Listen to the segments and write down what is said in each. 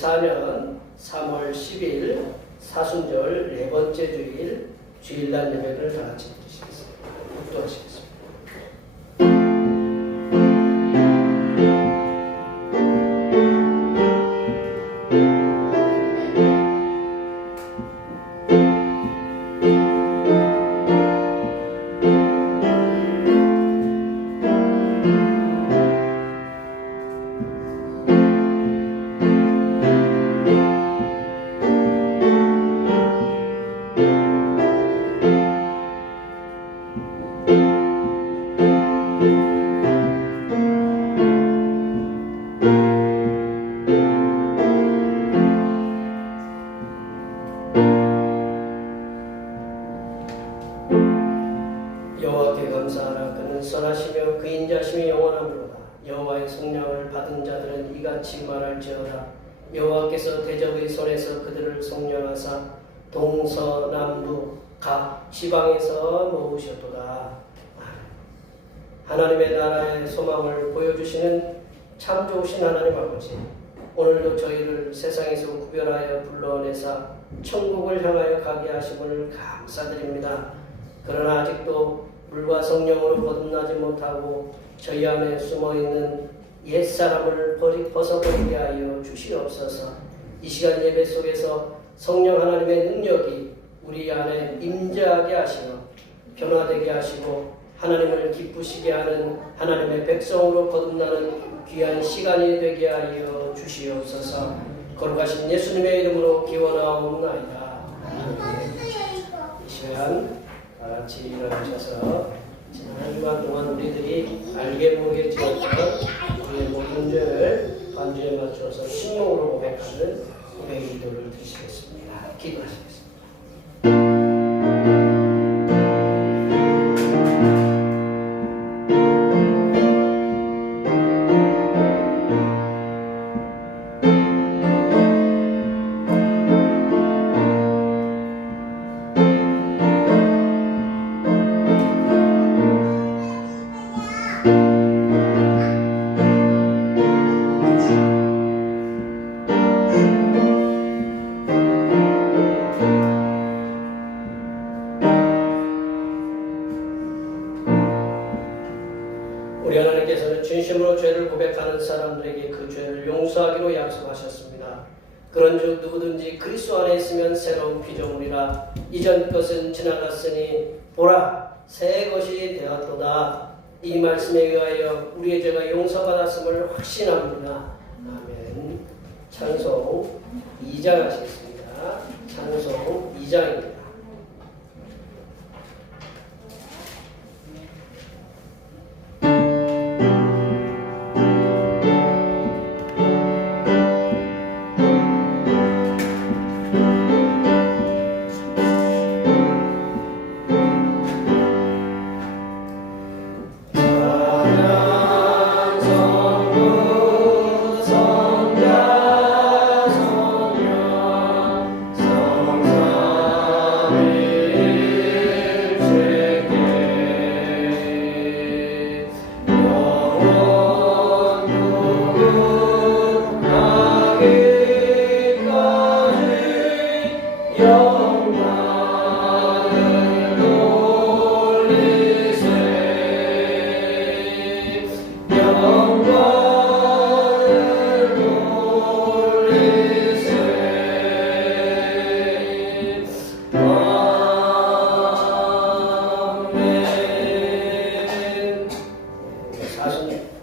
2024년 3월 10일 사순절 네 번째 주일 주일날 예배를 다 같이 드리시겠습니다. 묵도하시겠습니다. 여호와께 감사하라. 그는 선하시며 그 인자심이 영원하므로다. 여호와의 속량을 받은 자들은 이같이 말할지어다. 여호와께서 대적의 손에서 그들을 속량하사 동서남북 각 지방에서 모으셨도다. 하나님의 나라의 소망을 보여주시는 참 좋으신 하나님 아버지, 오늘도 저희를 세상에서 구별하여 불러내사 천국을 향하여 가게 하심을 감사드립니다. 그러나 아직도 물과 성령으로 거듭나지 못하고 저희 안에 숨어있는 옛사람을 벗어버리게 하여 주시옵소서. 이 시간 예배 속에서 성령 하나님의 능력이 우리 안에 임재하게 하시며 변화되게 하시고 하나님을 기쁘시게 하는 하나님의 백성으로 거듭나는 귀한 시간이 되게 하여 주시옵소서. 거룩하신 예수님의 이름으로 기원하옵나이다. 이 시간 같이 일어나셔서 지난 한 주간 동안 우리들이 알게 모르게 지었던 우리의 모든 죄를 반주에 맞춰서 신용으로 고백하는 고백 기도를 드리시겠습니다. 기도하시겠습니다. 우리 하나님께서는 진심으로 죄를 고백하는 사람들에게 그 죄를 용서하기로 약속하셨습니다. 그런즉 누구든지 그리스도 안에 있으면 새로운 피조물이라. 이전 것은 지나갔으니 보라 새 것이 되었도다. 이 말씀에 의하여 우리의 죄가 용서받았음을 확신합니다. 아멘. 찬송 2장 하시겠습니다. 찬송 2장입니다.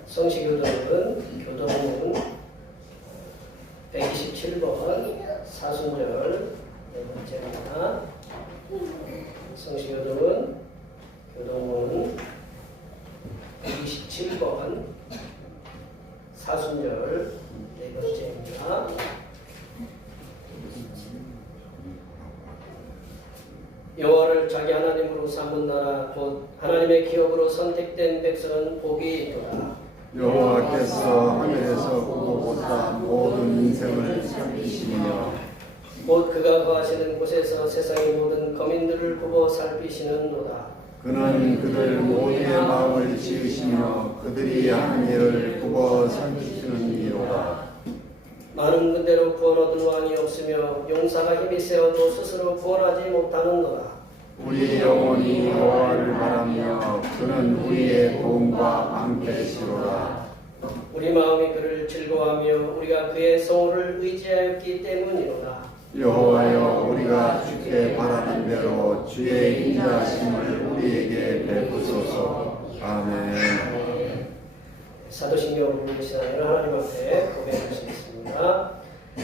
성시교독은 교독은 127번 사순절 네 번째입니다. 성시교독은 교독은 127번 사순절 네 번째입니다. 여호와를 자기 하나님으로 삼은 나라 곧 하나님의 기업으로 선택된 백성은 복이 있도다. 여호와께서 하늘에서 보고보다 모든 인생을 살피시며 곧 그가 거하시는 곳에서 세상의 모든 거민들을 굽어 살피시는도다. 그는 그들 모두의 마음을 지으시며 그들이 하는 일을 굽어 살피시는 이로다. 많은 군대로 구원 얻은 왕이 없으며 용사가 힘이 세어도 스스로 구원하지 못하는도다. 우리 영혼이 여호와를 바라며 그는 우리의 도움과 방패시로다. 우리 마음이 그를 즐거워하며 우리가 그의 성호를 의지하였기 때문이로다. 여호와여, 우리가 주께 바라는 대로 주의 인자하심을 우리에게 베푸소서. 아멘. 사도신경을 보는 시간에는 하나님 앞에 고백하시겠습니다.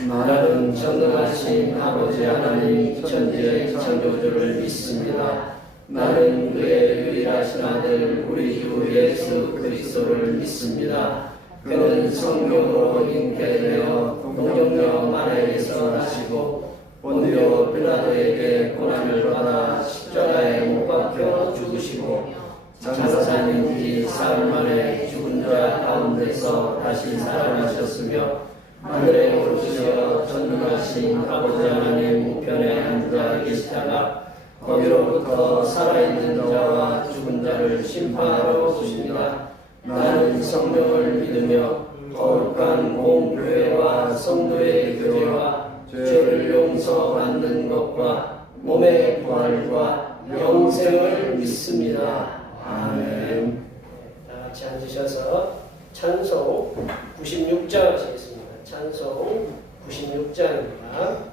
나는 전능하신 아버지 하나님 천지의 창조주를 믿습니다. 나는 그의 유일하신 아들 우리 주 예수 그리스도를 믿습니다. 그는 성령으로 잉태되어 동정녀 마리아에서 나시고 본디오 빌라도에게 고난을 받아 십자가에 못 박혀 죽으시고 장사된 지 사흘 만에 죽은 자 가운데서 다시 살아나셨으며 하늘에 오르시어 전능하신 아버지 하나님 우편에 앉아 계시다가 거기로부터 살아있는 자와 죽은 자를 심판하러 오십니다. 나는 성령을 믿으며 거룩한 공교회와 성도의 교제와 죄를 용서받는 것과 몸의 부활과 영생을 믿습니다. 아멘. 다 같이 앉으셔서 찬송 96장 하시겠습니다. 찬송 96장입니다.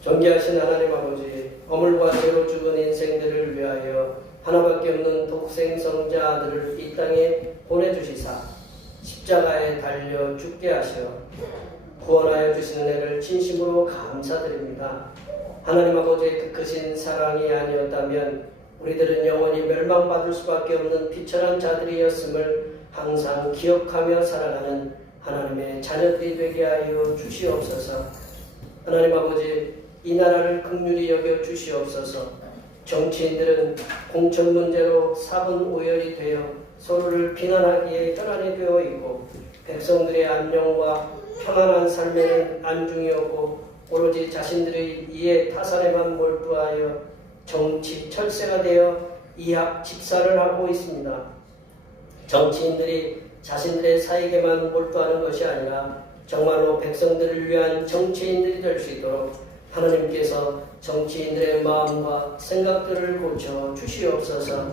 존귀하신 하나님 아버지, 허물과 죄로 죽은 인생들을 위하여 하나밖에 없는 독생성자 아들을 이 땅에 보내주시사 십자가에 달려 죽게 하시어 구원하여 주시는 애를 진심으로 감사드립니다. 하나님 아버지의 그 크신 사랑이 아니었다면 우리들은 영원히 멸망받을 수밖에 없는 비천한 자들이었음을 항상 기억하며 살아가는 하나님의 자녀들이 되게 하여 주시옵소서. 하나님 아버지, 이 나라를 긍휼히 여겨 주시옵소서. 정치인들은 공천 문제로 사분오열이 되어 서로를 비난하기에 혈안이 되어 있고 백성들의 안녕과 평안한 삶에는 안중이 없고 오로지 자신들의 이해 타산에만 몰두하여 정치 철새가 되어 이합 집산을 하고 있습니다. 정치인들이 자신들의 사익에만 몰두하는 것이 아니라 정말로 백성들을 위한 정치인들이 될 수 있도록 하나님께서 정치인들의 마음과 생각들을 고쳐 주시옵소서.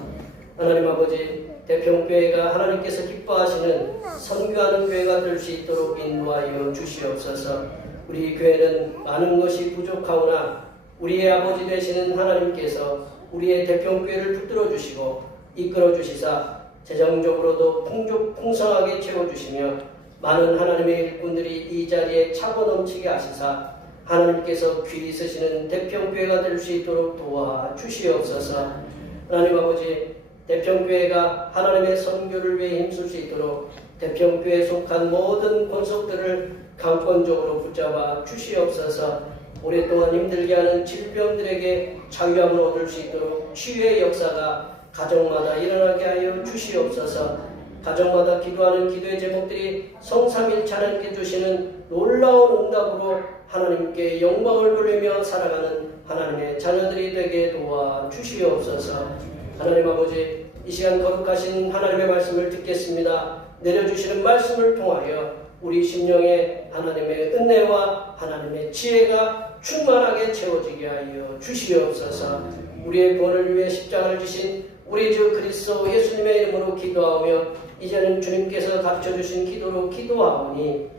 하나님 아버지, 대평교회가 하나님께서 기뻐하시는 선교하는 교회가 될 수 있도록 인도하여 주시옵소서. 우리 교회는 많은 것이 부족하오나 우리의 아버지 되시는 하나님께서 우리의 대평교회를 붙들어 주시고 이끌어 주시사 재정적으로도 풍성하게 채워주시며 많은 하나님의 일꾼들이 이 자리에 차고 넘치게 하시사 하나님께서 귀 있으시는 대평교회가 될 수 있도록 도와주시옵소서. 하나님 아버지, 대평교회가 하나님의 선교를 위해 힘쓸 수 있도록 대평교회에 속한 모든 권속들을 강권적으로 붙잡아 주시옵소서. 오랫동안 힘들게 하는 질병들에게 자유함을 얻을 수 있도록 치유의 역사가 가정마다 일어나게 하여 주시옵소서. 가정마다 기도하는 기도의 제목들이 성삼일체 하나님께 주시는 놀라운 응답으로 하나님께 영광을 돌리며 살아가는 하나님의 자녀들이 되게 도와주시옵소서. 하나님 아버지, 이 시간 거룩하신 하나님의 말씀을 듣겠습니다. 내려주시는 말씀을 통하여 우리 심령에 하나님의 은혜와 하나님의 지혜가 충만하게 채워지게 하여 주시옵소서. 우리의 구원을 위해 십자가를 지신 우리 주 그리스도 예수님의 이름으로 기도하며 이제는 주님께서 가르쳐주신 기도로 기도하오니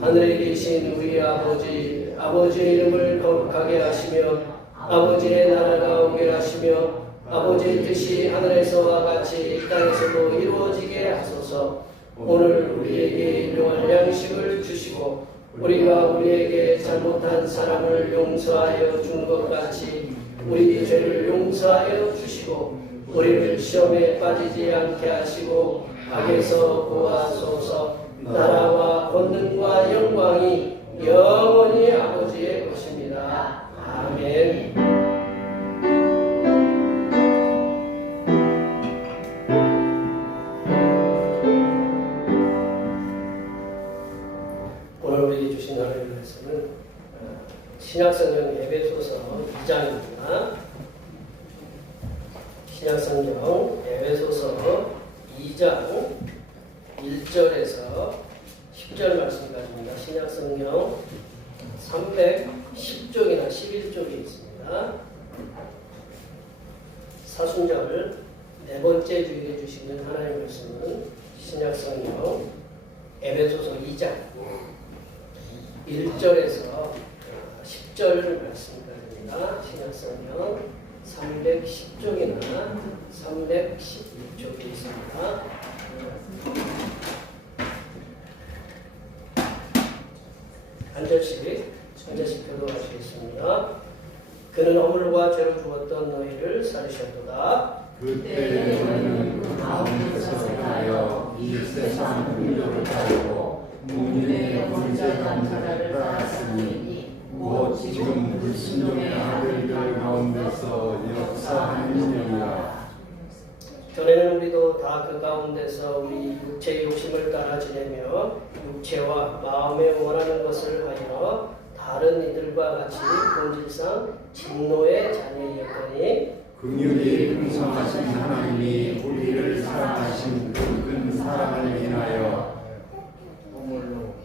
하늘에 계신 우리 아버지, 아버지의 이름을 거룩하게 하시며 아버지의 나라가 오게 하시며 아버지의 뜻이 하늘에서와 같이 이 땅에서도 이루어지게 하소서. 오늘 우리에게 일용할 양식을 주시고 우리가 우리에게 잘못한 사람을 용서하여 준 것 같이 우리 죄를 용서하여 주시고 우리를 시험에 빠지지 않게 하시고 악에서 구하소서. 나라와 권능과 영광이 영원히 아버지의 것입니다. 아멘. 오늘 우리에게 주신 하나님의 말씀은 신약성경 에베소서 2장입니다. 신약성경 에베소서 2장 1절에서 10절 말씀까지입니다. 신약성경 310쪽이나 11쪽에 있습니다. 사순절 네 번째 주일에 주시는 하나님의 말씀은 신약성경 에베소서 2장 1절에서 10절 말씀까지입니다. 신약성경 310쪽이나 312쪽에 있습니다. 한 절씩 교도하시겠습니다. 그는 허물과 죄로 죽었던 너희를 살리셨도다. 그때 너희는 그 가운데서 행하여 이 세상 풍조를 따르고 국민의 번제한 자를 따랐으니 곧 지금 불순종의 아들들 가운데서 역사하는 일이라. 전에는 우리도 다 그 가운데서 우리 육체의 욕심을 따라 지내며 육체와 마음에 원하는 것을 하여 다른 이들과 같이 본질상 진노의 자녀이었더니 긍휼이 풍성하신 하나님이 우리를 사랑하신 그 큰 사랑을 인하여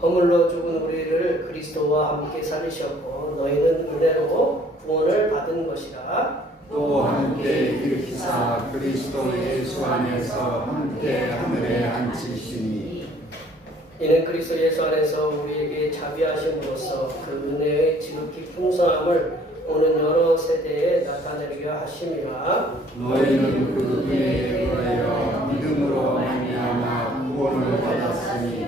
허물로 죽은 우리를 그리스도와 함께 살리셨고 너희는 은혜로 구원을 받은 것이라. 또 함께 일으키사 그리스도 예수 안에서 함께 하늘에 앉히시니 이는 그리스도 예수 안에서 우리에게 자비하심으로써 그 은혜의 지극히 풍성함을 오는 여러 세대에 나타내게 하심이라. 너희는 그 은혜에 의하여 믿음으로 말미암아 구원을 받았으니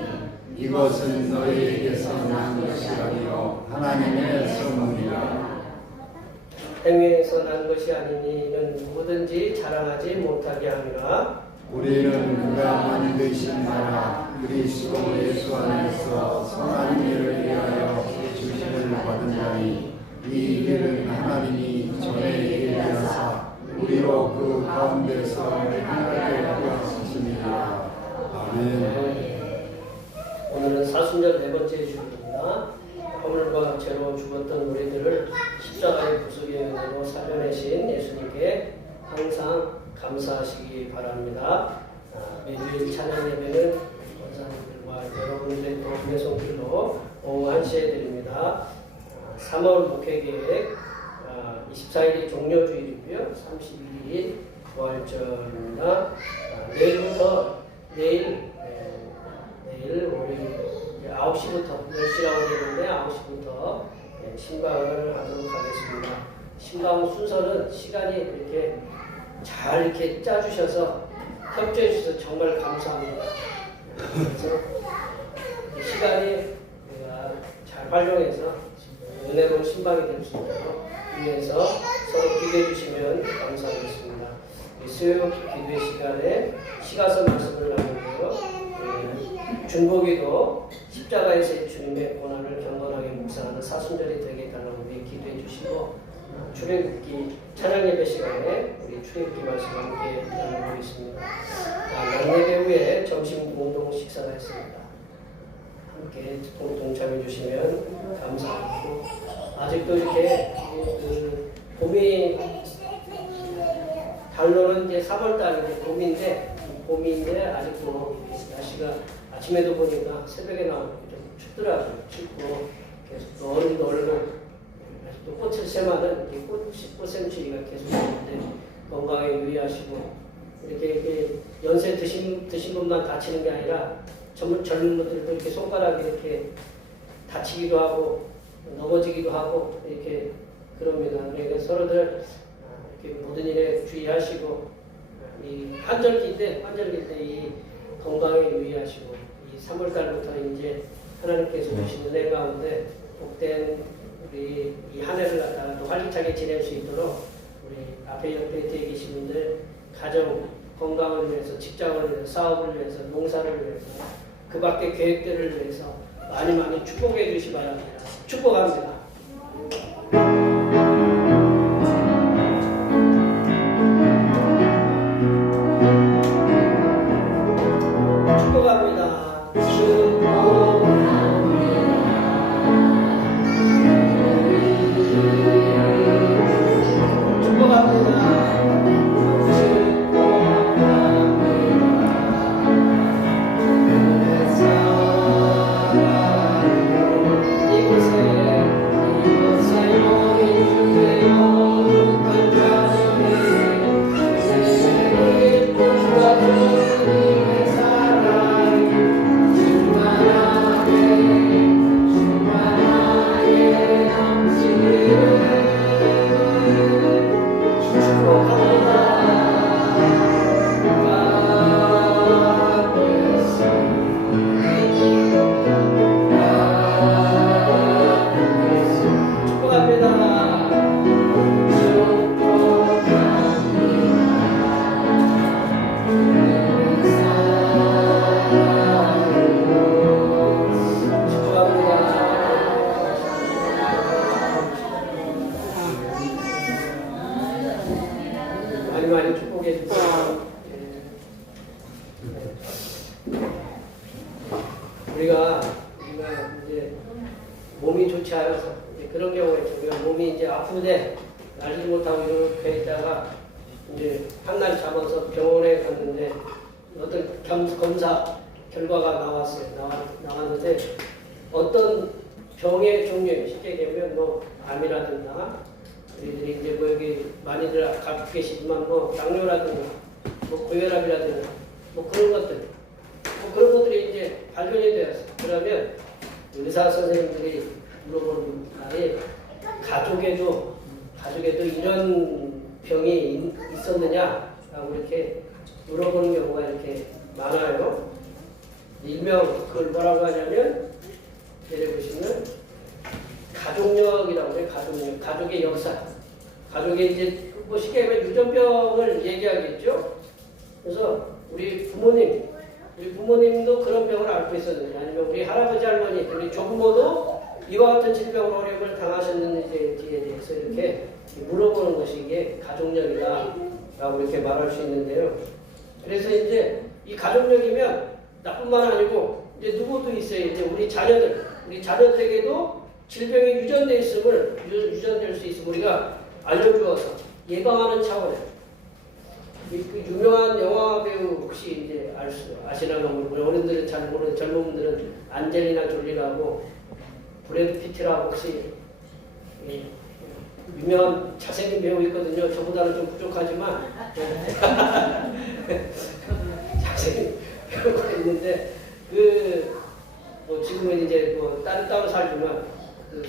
이것은 너희에게서 난 것이 아니요 하나님의 선물이라. 행위에서 난 것이 아니니 이는 누구든지 자랑하지 못하게 함이라. 우리는 그가 만드신 나라 그리스도 예수 안에서 선한 일을 위하여 주심을 받은 자니 이 일은 하나님이 전에 예비하사 우리로 그 가운데서 행하게 하셨음이라. 아멘. 오늘은 사순절 네 번째 주일입니다. 허물과 죄로 죽었던 우리들을 십자가의 구속의 은혜로 살려내신 예수님께 항상 감사하시기 바랍니다. 매주일 찬양 예배는 원사님들과 여러분들의 도움의 손길로 오후 1시에 드립니다. 3월 목회계획 24일이 종려주일이고요. 31일이 부활절입니다. 내일부터 내일 우리 9시부터 10시라고 되는데 9시부터 신방을 하도록 하겠습니다. 신방 순서는 시간이 이렇게 잘 이렇게 짜주셔서 협조해 주셔서 정말 감사합니다. 그래서 시간이 우리가 잘 활용해서 은혜로운 신방이 될 수 있도록 위해서 서로 기도해 주시면 감사하겠습니다. 수요 기도의 시간에 시가서 말씀을 나누고요. 중보기도 십자가에서의 주님의 고난을 경건하게 묵상하는 사순절이 되게 달라고 위해 기도해 주시고 출애굽기 찬양 예배 시간에 우리 출애굽기 말씀 함께 나눠보겠습니다. 만예배 후에 점심 공동 식사가 있습니다. 함께 동참해 주시면 감사하고 아직도 이렇게 봄이 달로는 이제 3월달인데 봄인데 아직도 날씨가 아침에도 보니까 새벽에 나오면 좀 춥더라고요. 춥고 계속 얼음도 아직도 꽃을 새마는 꽃샘추위가 계속 있는데 건강에 유의하시고 이렇게 연세 드신 분만 다치는 게 아니라 젊은 분들도 이렇게 손가락이 이렇게 다치기도 하고 넘어지기도 하고 이렇게 그럽니다. 그러니까 서로들 이렇게 모든 일에 주의하시고 이 환절기 때 이 건강에 유의하시고 이 3월달부터 이제 하나님께서 주신 은혜 가운데 복된 우리 이 한 해를 갖다가 또 활기차게 지낼 수 있도록 우리 앞에 옆에 뒤에 계신 분들 가정 건강을 위해서 직장을 위해서 사업을 위해서 농사를 위해서 그 밖의 계획들을 위해서 많이 축복해 주시기 바랍니다. 축복합니다. 축복합니다. 많이 축복해 주세요. 우리가 이제 몸이 좋지 않아서 그런 경우에 우리가 몸이 이제 아픈데 날지 못하고 이렇게 있다가 이제 한 날 잡아서 병원에 갔는데 어떤 검사 결과가 나왔는데 어떤 병의 종류 쉽게 얘기하면 뭐 암이라든가 우리들이 이제 뭐 여기 많이들 갖고 계시지만 뭐 당뇨라든가 뭐 고혈압이라든가 뭐 그런 것들이 이제 발견이 되었어요. 그러면 의사 선생님들이 물어보는 말이 가족에도 이런 병이 있었느냐라고 이렇게 물어보는 경우가 이렇게 많아요. 일명 그걸 뭐라고 하냐면 예를 보시면 가족력이라고 해요. 가족의 역사. 가족의 이제 뭐 쉽게 말하면 유전병을 얘기하겠죠. 그래서 우리 부모님도 그런 병을 앓고 있었는지 아니면 우리 할아버지 할머니 우리 조부모도 이와 같은 질병 어려움을 당하셨는지에 대해서 이렇게 물어보는 것이 이게 가족력이다라고 이렇게 말할 수 있는데요. 그래서 이제 이 가족력이면 나뿐만 아니고 이제 누구도 있어요. 이제 우리 자녀들에게도 질병이 유전될 수 있음을 우리가 알려주어서 예방하는 차원에 그 유명한 영화 배우 혹시 이제 아시나 모르고 어른들은 잘 모르는 젊은 분들은 안젤리나 졸리라고 브래드 피트라고 혹시 유명한 잘생긴 배우 있거든요. 저보다는 좀 부족하지만 잘생긴 배우가 있는데 뭐 지금은 이제 뭐 따로 살지만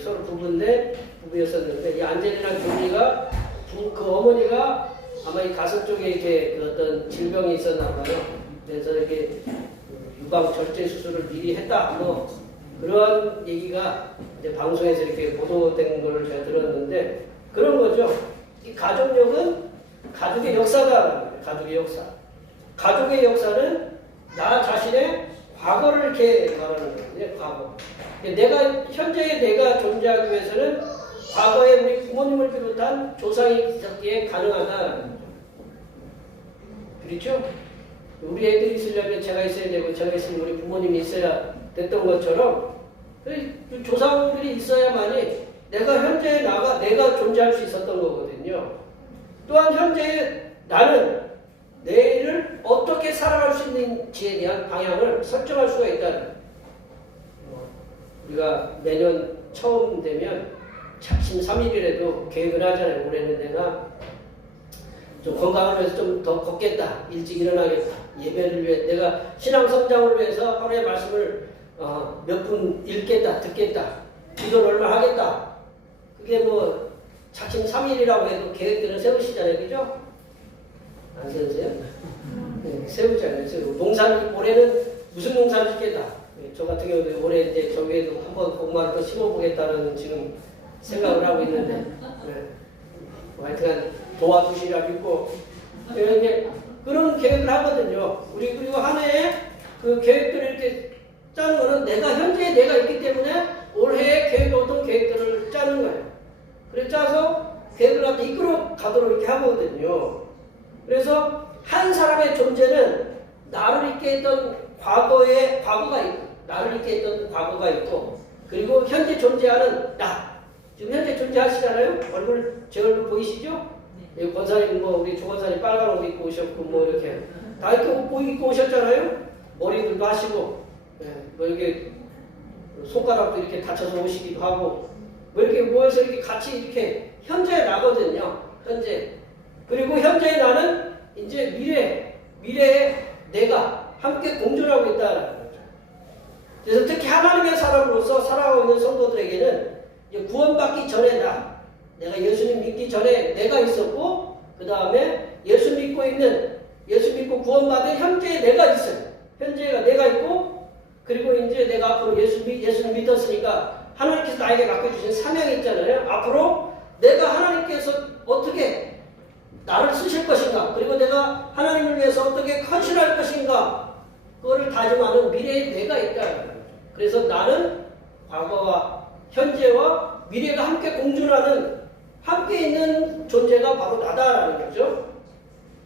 서로 부부였었는데 이 안젤리나 졸리가 그 어머니가 아마 이 가슴 쪽에 이렇게 그 어떤 질병이 있었나 봐요. 그래서 이렇게 유방 절제 수술을 미리 했다. 뭐 그런 얘기가 이제 방송에서 이렇게 보도된 걸 제가 들었는데 그런 거죠. 이 가족력은 가족의 역사다. 가족의 역사. 가족의 역사는 나 자신의 과거를 이렇게 말하는 거예요. 과거. 현재의 내가 존재하기 위해서는 과거에 우리 부모님을 비롯한 조상이 있었기에 가능하다는 거죠. 그렇죠? 우리 애들이 있으려면 제가 있어야 되고 제가 있으면 우리 부모님이 있어야 됐던 것처럼 조상들이 있어야만이 내가 현재의 내가 존재할 수 있었던 거거든요. 또한 현재의 나는 내일을 어떻게 살아갈 수 있는지에 대한 방향을 설정할 수가 있다는. 우리가 매년 처음 되면 작심 3일이라도 계획을 하잖아요. 올해는 내가 좀 건강을 위해서 좀 더 걷겠다. 일찍 일어나겠다. 예배를 위해 내가 신앙 성장을 위해서 하루의 말씀을 몇 분 읽겠다. 듣겠다. 기도를 얼마 하겠다. 그게 뭐 작심 3일이라고 해도 계획들은 세우시잖아요. 그죠? 안 세우세요? 네, 세우잖아요. 올해는 무슨 농사를 짓겠다. 저 같은 경우도 올해 이제 저기에도 한번 고구마를 더 심어보겠다는 지금 생각을 하고 있는데, 네. 하여튼 도와주시라 믿고, 그런 계획을 하거든요. 그리고 한 해에 그 계획들을 이렇게 짜는 거는 현재에 내가 있기 때문에 올해의 어떤 계획들을 짜는 거예요. 그래 짜서 계획을 갖다 이끌어 가도록 이렇게 하거든요. 그래서 한 사람의 존재는 나를 있게 했던 과거가 있고, 나를 있게 했던 과거가 있고, 그리고 현재 존재하는 나. 지금 현재 존재하시잖아요? 제 얼굴 보이시죠? 네. 권사님, 우리 조 권사님 빨간 옷 입고 오셨고, 이렇게. 다 이렇게 옷 입고 오셨잖아요? 머리들도 하시고, 이렇게 손가락도 이렇게 다쳐서 오시기도 하고, 이렇게 모여서 이렇게 같이 이렇게 현재에 나거든요. 현재. 그리고 현재의 나는 이제 미래에 내가 함께 공존하고 있다는 거죠. 그래서 특히 하나님의 사람으로서 살아가고 있는 성도들에게는 구원받기 전에 내가 예수님 믿기 전에 내가 있었고, 그 다음에 예수 믿고 구원받은 현재의 내가 있어요. 현재가 내가 있고, 그리고 이제 내가 앞으로 예수를 믿었으니까 하나님께서 나에게 맡겨주신 사명이 있잖아요. 앞으로 내가 하나님께서 어떻게 나를 쓰실 것인가, 그리고 내가 하나님을 위해서 어떻게 헌신할 것인가, 그거를 다짐하는 미래의 내가 있다는 거죠. 그래서 나는 과거와 현재와 미래가 함께 공존하는, 함께 있는 존재가 바로 나다라는 거죠.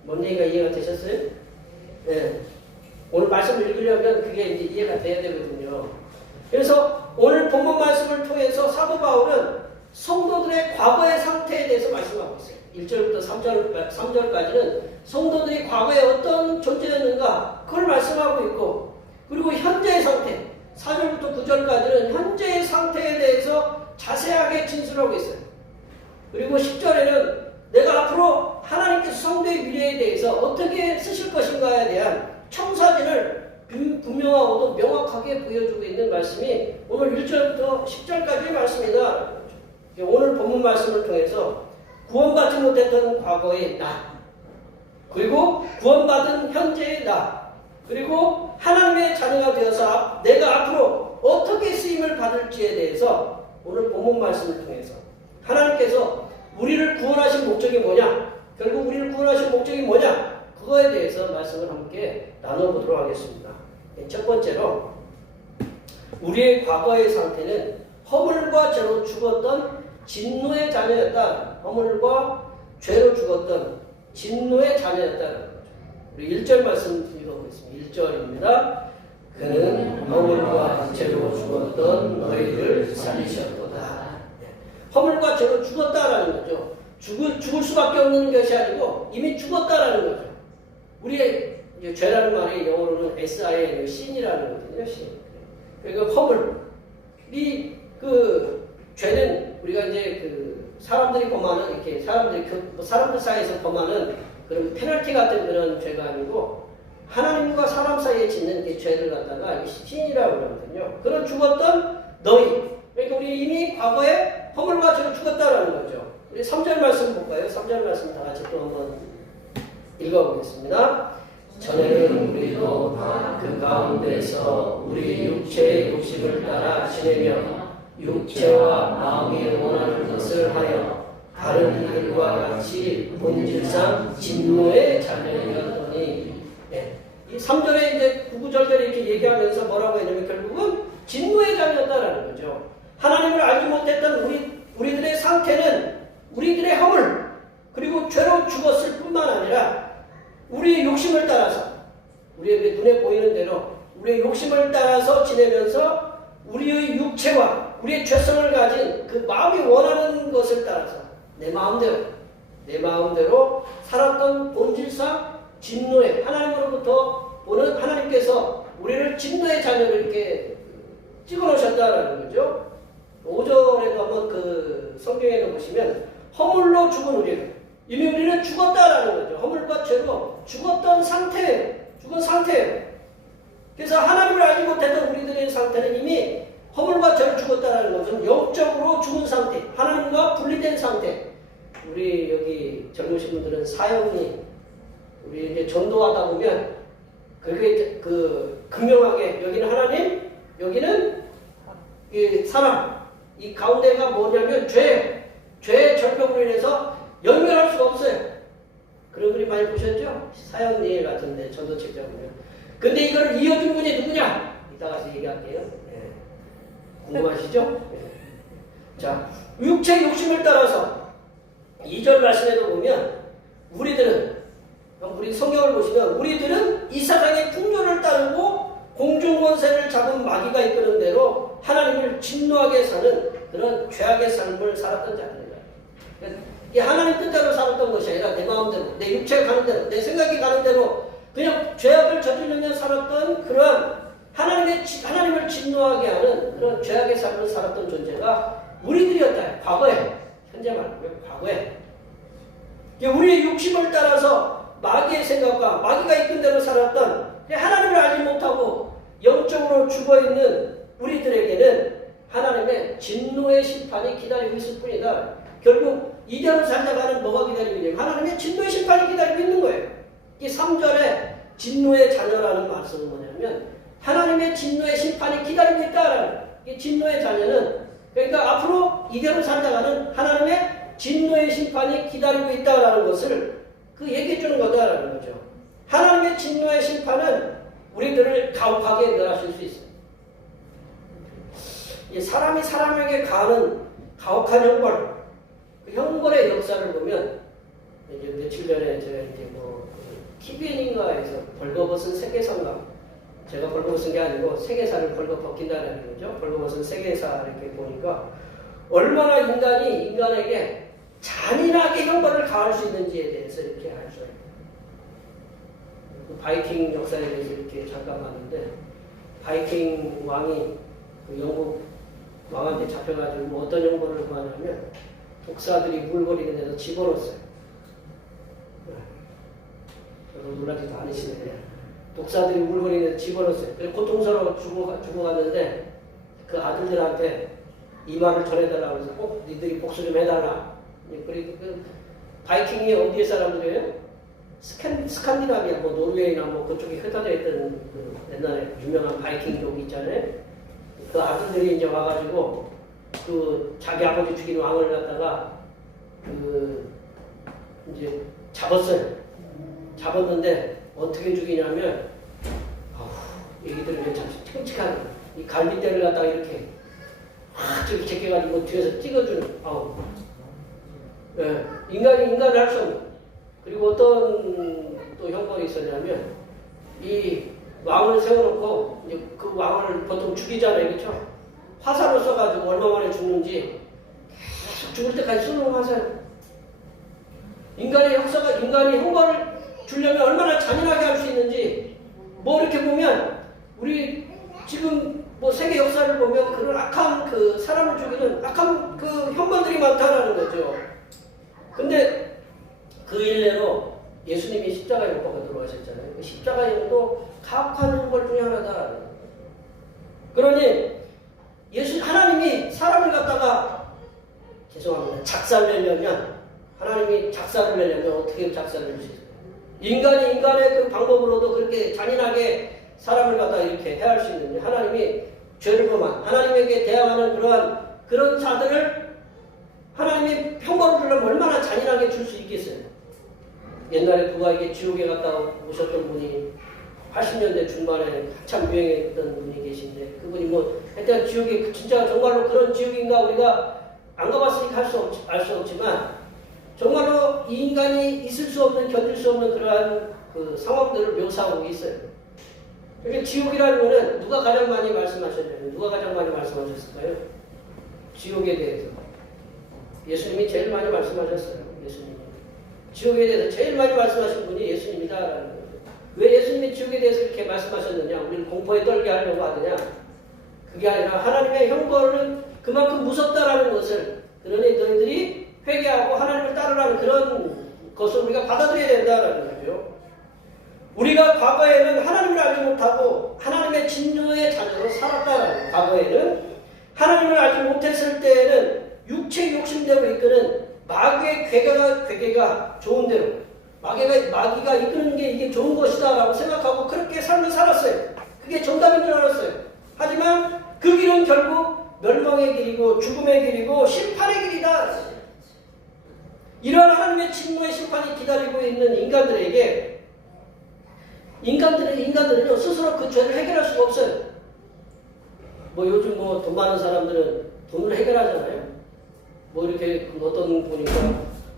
뭔 얘기가 이해가 되셨어요? 네. 오늘 말씀을 읽으려면 그게 이제 이해가 돼야 되거든요. 그래서 오늘 본문 말씀을 통해서 사도 바울은 성도들의 과거의 상태에 대해서 말씀하고 있어요. 1절부터 3절까지는 성도들이 과거에 어떤 존재였는가 그걸 말씀하고 있고, 그리고 현재의 상태 4절부터 9절까지는 현재의 상태에 대해서 자세하게 진술하고 있어요. 그리고 10절에는 내가 앞으로 하나님께서 성도의 미래에 대해서 어떻게 쓰실 것인가에 대한 청사진을 분명하고도 명확하게 보여주고 있는 말씀이 오늘 1절부터 10절까지의 말씀이다. 오늘 본문 말씀을 통해서 구원받지 못했던 과거의 나, 그리고 구원받은 현재의 나, 그리고 하나님의 자녀가 되어서 내가 앞으로 어떻게 쓰임을 받을지에 대해서 오늘 본문 말씀을 통해서 하나님께서 우리를 구원하신 목적이 뭐냐, 결국 우리를 구원하신 목적이 뭐냐, 그거에 대해서 말씀을 함께 나눠보도록 하겠습니다. 첫 번째로 우리의 과거의 상태는 허물과 죄로 죽었던 진노의 자녀였다. 허물과 죄로 죽었던 진노의 자녀였다는 거죠. 우리 1절 말씀 읽어보겠습니다. 1절입니다. 그는 허물과 죄로 죽었던 너희를 살리셨도다. 허물과 죄로 죽었다라는 거죠. 죽을 수밖에 없는 것이 아니고 이미 죽었다라는 거죠. 우리의 죄라는 말이 영어로는 SIN, 신이라는 거거든요. 신. 그러니까 허물. 그 죄는 우리가 이제 사람들이 범하는 이렇게 사람들 사이에서 범하는 그런 페널티 같은 그런 죄가 아니고 하나님과 사람 사이에 짓는 이 죄를 갖다가 신이라고 그러거든요. 그런 죽었던 너희. 그러니까 우리 이미 과거에 허물과 죄로 죽었다라는 거죠. 우리 3절 말씀 볼까요? 3절 말씀 다 같이 또 한번 읽어보겠습니다. 전에는 우리도 다 그 가운데서 우리 육체의 욕심을 따라 지내며 육체와 마음이 원하는 것을 하여 다른 이들과 같이 본질상 진노의 자녀이었더니, 네. 이 3절에 이제 9, 9절에 이렇게 얘기하면서 뭐라고 했냐면 결국은 진노의 자녀였다라는 거죠. 하나님을 알지 못했던 우리들의 상태는 우리들의 허물 그리고 죄로 죽었을 뿐만 아니라 우리의 욕심을 따라서 우리에게 눈에 보이는 대로 우리의 욕심을 따라서 지내면서 우리의 육체와 우리의 죄성을 가진 그 마음이 원하는 것을 따라서 내 마음대로 살았던 본질상 진노의 하나님으로부터 오는 하나님께서 우리를 진노의 자녀로 이렇게 찍어놓으셨다라는 거죠. 5절에도 한번 그 성경에도 보시면 허물로 죽은 우리를 이미 우리는 죽었다라는 거죠. 허물과 죄로 죽었던 상태예요. 죽은 상태예요. 그래서 하나님을 알지 못했던 우리들의 상태는 이미 허물과 죄로 죽었다라는 것은 영적으로 죽은 상태, 하나님과 분리된 상태. 우리 여기 젊으신 분들은 사형이 우리 이제 전도하다 보면 그게 그 극명하게 여기는 하나님, 여기는 이 사람, 이 가운데가 뭐냐면 죄의 절벽으로 인해서 연결할 수가 없어요. 그런 그림 많이 보셨죠? 사형리 같은데 전도책 잡으면. 근데 이걸 이어준 분이 누구냐? 이따가 얘기할게요. 네. 궁금하시죠? 네. 자, 육체 욕심을 따라서 2절 말씀에도 보면 우리 성경을 보시면 우리들은 이 세상의 풍조를 따르고 공중권세를 잡은 마귀가 이끄는 대로 하나님을 진노하게 사는 그런 죄악의 삶을 살았던 자입니다. 이 하나님 뜻대로 살았던 것이 아니라 내 마음대로, 내 육체가 가는 대로, 내 생각이 가는 대로 그냥 죄악을 저지르며 살았던 그런 하나님을 진노하게 하는 그런 죄악의 삶을 살았던 존재가 우리들이었다. 과거에, 현재 말하면 과거에. 우리의 욕심을 따라서 마귀의 생각과 마귀가 이끈 대로 살았던 하나님을 알지 못하고 영적으로 죽어있는 우리들에게는 하나님의 진노의 심판이 기다리고 있을 뿐이다. 결국 이대로 살다가는 뭐가 기다리고 있냐면 하나님의 진노의 심판이 기다리고 있는 거예요. 이 3절에 진노의 자녀라는 말씀은 뭐냐면 하나님의 진노의 심판이 기다리고 있다라는 이 진노의 자녀는 그러니까 앞으로 이대로 살다가는 하나님의 진노의 심판이 기다리고 있다라는 것을 그 얘기해 주는 거다라는 거죠. 하나님의 진노의 심판은 우리들을 가혹하게 멸하실 수 있어요. 이 사람이 사람에게 가하는 가혹한 형벌, 그 형벌의 역사를 보면 이제 며칠 전에 제가 이렇게 TVN인가에서 벌거벗은 세계사인가, 제가 벌거벗은 게 아니고 세계사를 벌거벗긴다는 거죠. 벌거벗은 세계사 이렇게 보니까 얼마나 인간이 인간에게 잔인하게 형벌을 가할 수 있는지에 대해서 이렇게 알 수가 있어요. 그 바이킹 역사에 대해서 이렇게 잠깐 봤는데 바이킹 왕이 그 영국 왕한테 잡혀가지고 뭐 어떤 형벌을 구하냐면 독사들이 물거리는 데서 집어넣었어요. 여러분 놀라지도 않으시네요. 독사들이 물거리는 데서 집어넣었어요. 그래서 고통스러워 죽어갔는데 그 아들들한테 이 말을 전해달라고 해서 꼭 니들이 복수 좀 해달라. 그리고 그 바이킹이 어디의 사람들이에요? 스칸디나비아, 뭐 노르웨이나 뭐 그쪽에 흩어져 있던 그 옛날에 유명한 바이킹족 있잖아요. 그 아들들이 이제 와가지고 그 자기 아버지 죽인 왕을 갖다가 그 이제 잡았는데 어떻게 죽이냐면 얘기들은 참 끔찍한 이 갈비뼈를 갖다가 이렇게 저기 제껴가지고 뒤에서 찍어주는 예, 인간을 할 수 없는. 그리고 어떤 또 형벌이 있었냐면 이 왕을 세워놓고 이제 그 왕을 보통 죽이잖아요, 그렇죠? 화살을 쏴가지고 얼마 만에 죽는지 계속 죽을 때까지 쏘는 화살. 인간의 역사가 인간이 형벌을 주려면 얼마나 잔인하게 할 수 있는지 뭐 이렇게 보면 우리 지금 뭐 세계 역사를 보면 그런 악한 그 사람을 죽이는 악한 그 형벌들이 많다라는 거죠. 근데 그 일례로 예수님이 십자가에 못 박아 돌아가셨잖아요. 그 십자가형도 가혹한 형벌 중에 하나다. 그러니 하나님이 사람을 갖다가 죄송합니다. 작사를 내려면 하나님이 작사를 내려면 어떻게 작사를 낼 수 있어요? 인간이 인간의 그 방법으로도 그렇게 잔인하게 사람을 갖다 이렇게 해할 수 있는데 하나님이 죄를 범한 하나님에게 대항하는 그런 자들을 하나님이 형벌을 주려면 얼마나 잔인하게 줄 수 있겠어요? 옛날에 누가 이게 지옥에 갔다 오셨던 분이 80년대 중반에 한참 유행했던 분이 계신데 그분이 뭐 하여튼 지옥에 진짜 정말로 그런 지옥인가 우리가 안 가봤으니까 알 수 없지만 정말로 이 인간이 있을 수 없는 견딜 수 없는 그러한 그 상황들을 묘사하고 있어요. 그러니까 지옥이라는 거는 누가 가장 많이 말씀하셨냐면 누가 가장 많이 말씀하셨을까요? 지옥에 대해서 예수님이 제일 많이 말씀하셨어요. 예수님이 지옥에 대해서 제일 많이 말씀하신 분이 예수님이다라는 거예요. 왜 예수님이 지옥에 대해서 이렇게 말씀하셨느냐? 우리를 공포에 떨게 하려고 하느냐? 그게 아니라 하나님의 형벌은 그만큼 무섭다라는 것을 그러니 너희들이 회개하고 하나님을 따르라는 그런 것을 우리가 받아들여야 된다라는 거죠. 우리가 과거에는 하나님을 알지 못하고 하나님의 진노의 자녀로 살았다라는 거예요. 과거에는 하나님을 알지 못했을 때에는 육체 욕심대로 이끄는 마귀의 괴계가 좋은 대로 마귀가 이끄는 게 이게 좋은 것이다라고 생각하고 그렇게 삶을 살았어요. 그게 정답인 줄 알았어요. 하지만 그 길은 결국 멸망의 길이고 죽음의 길이고 심판의 길이다. 이러한 하나님의 진노의 심판이 기다리고 있는 인간들은요 스스로 그 죄를 해결할 수가 없어요. 뭐 요즘 뭐 돈 많은 사람들은 돈으로 해결하잖아요. 뭐 이렇게 어떤 보니까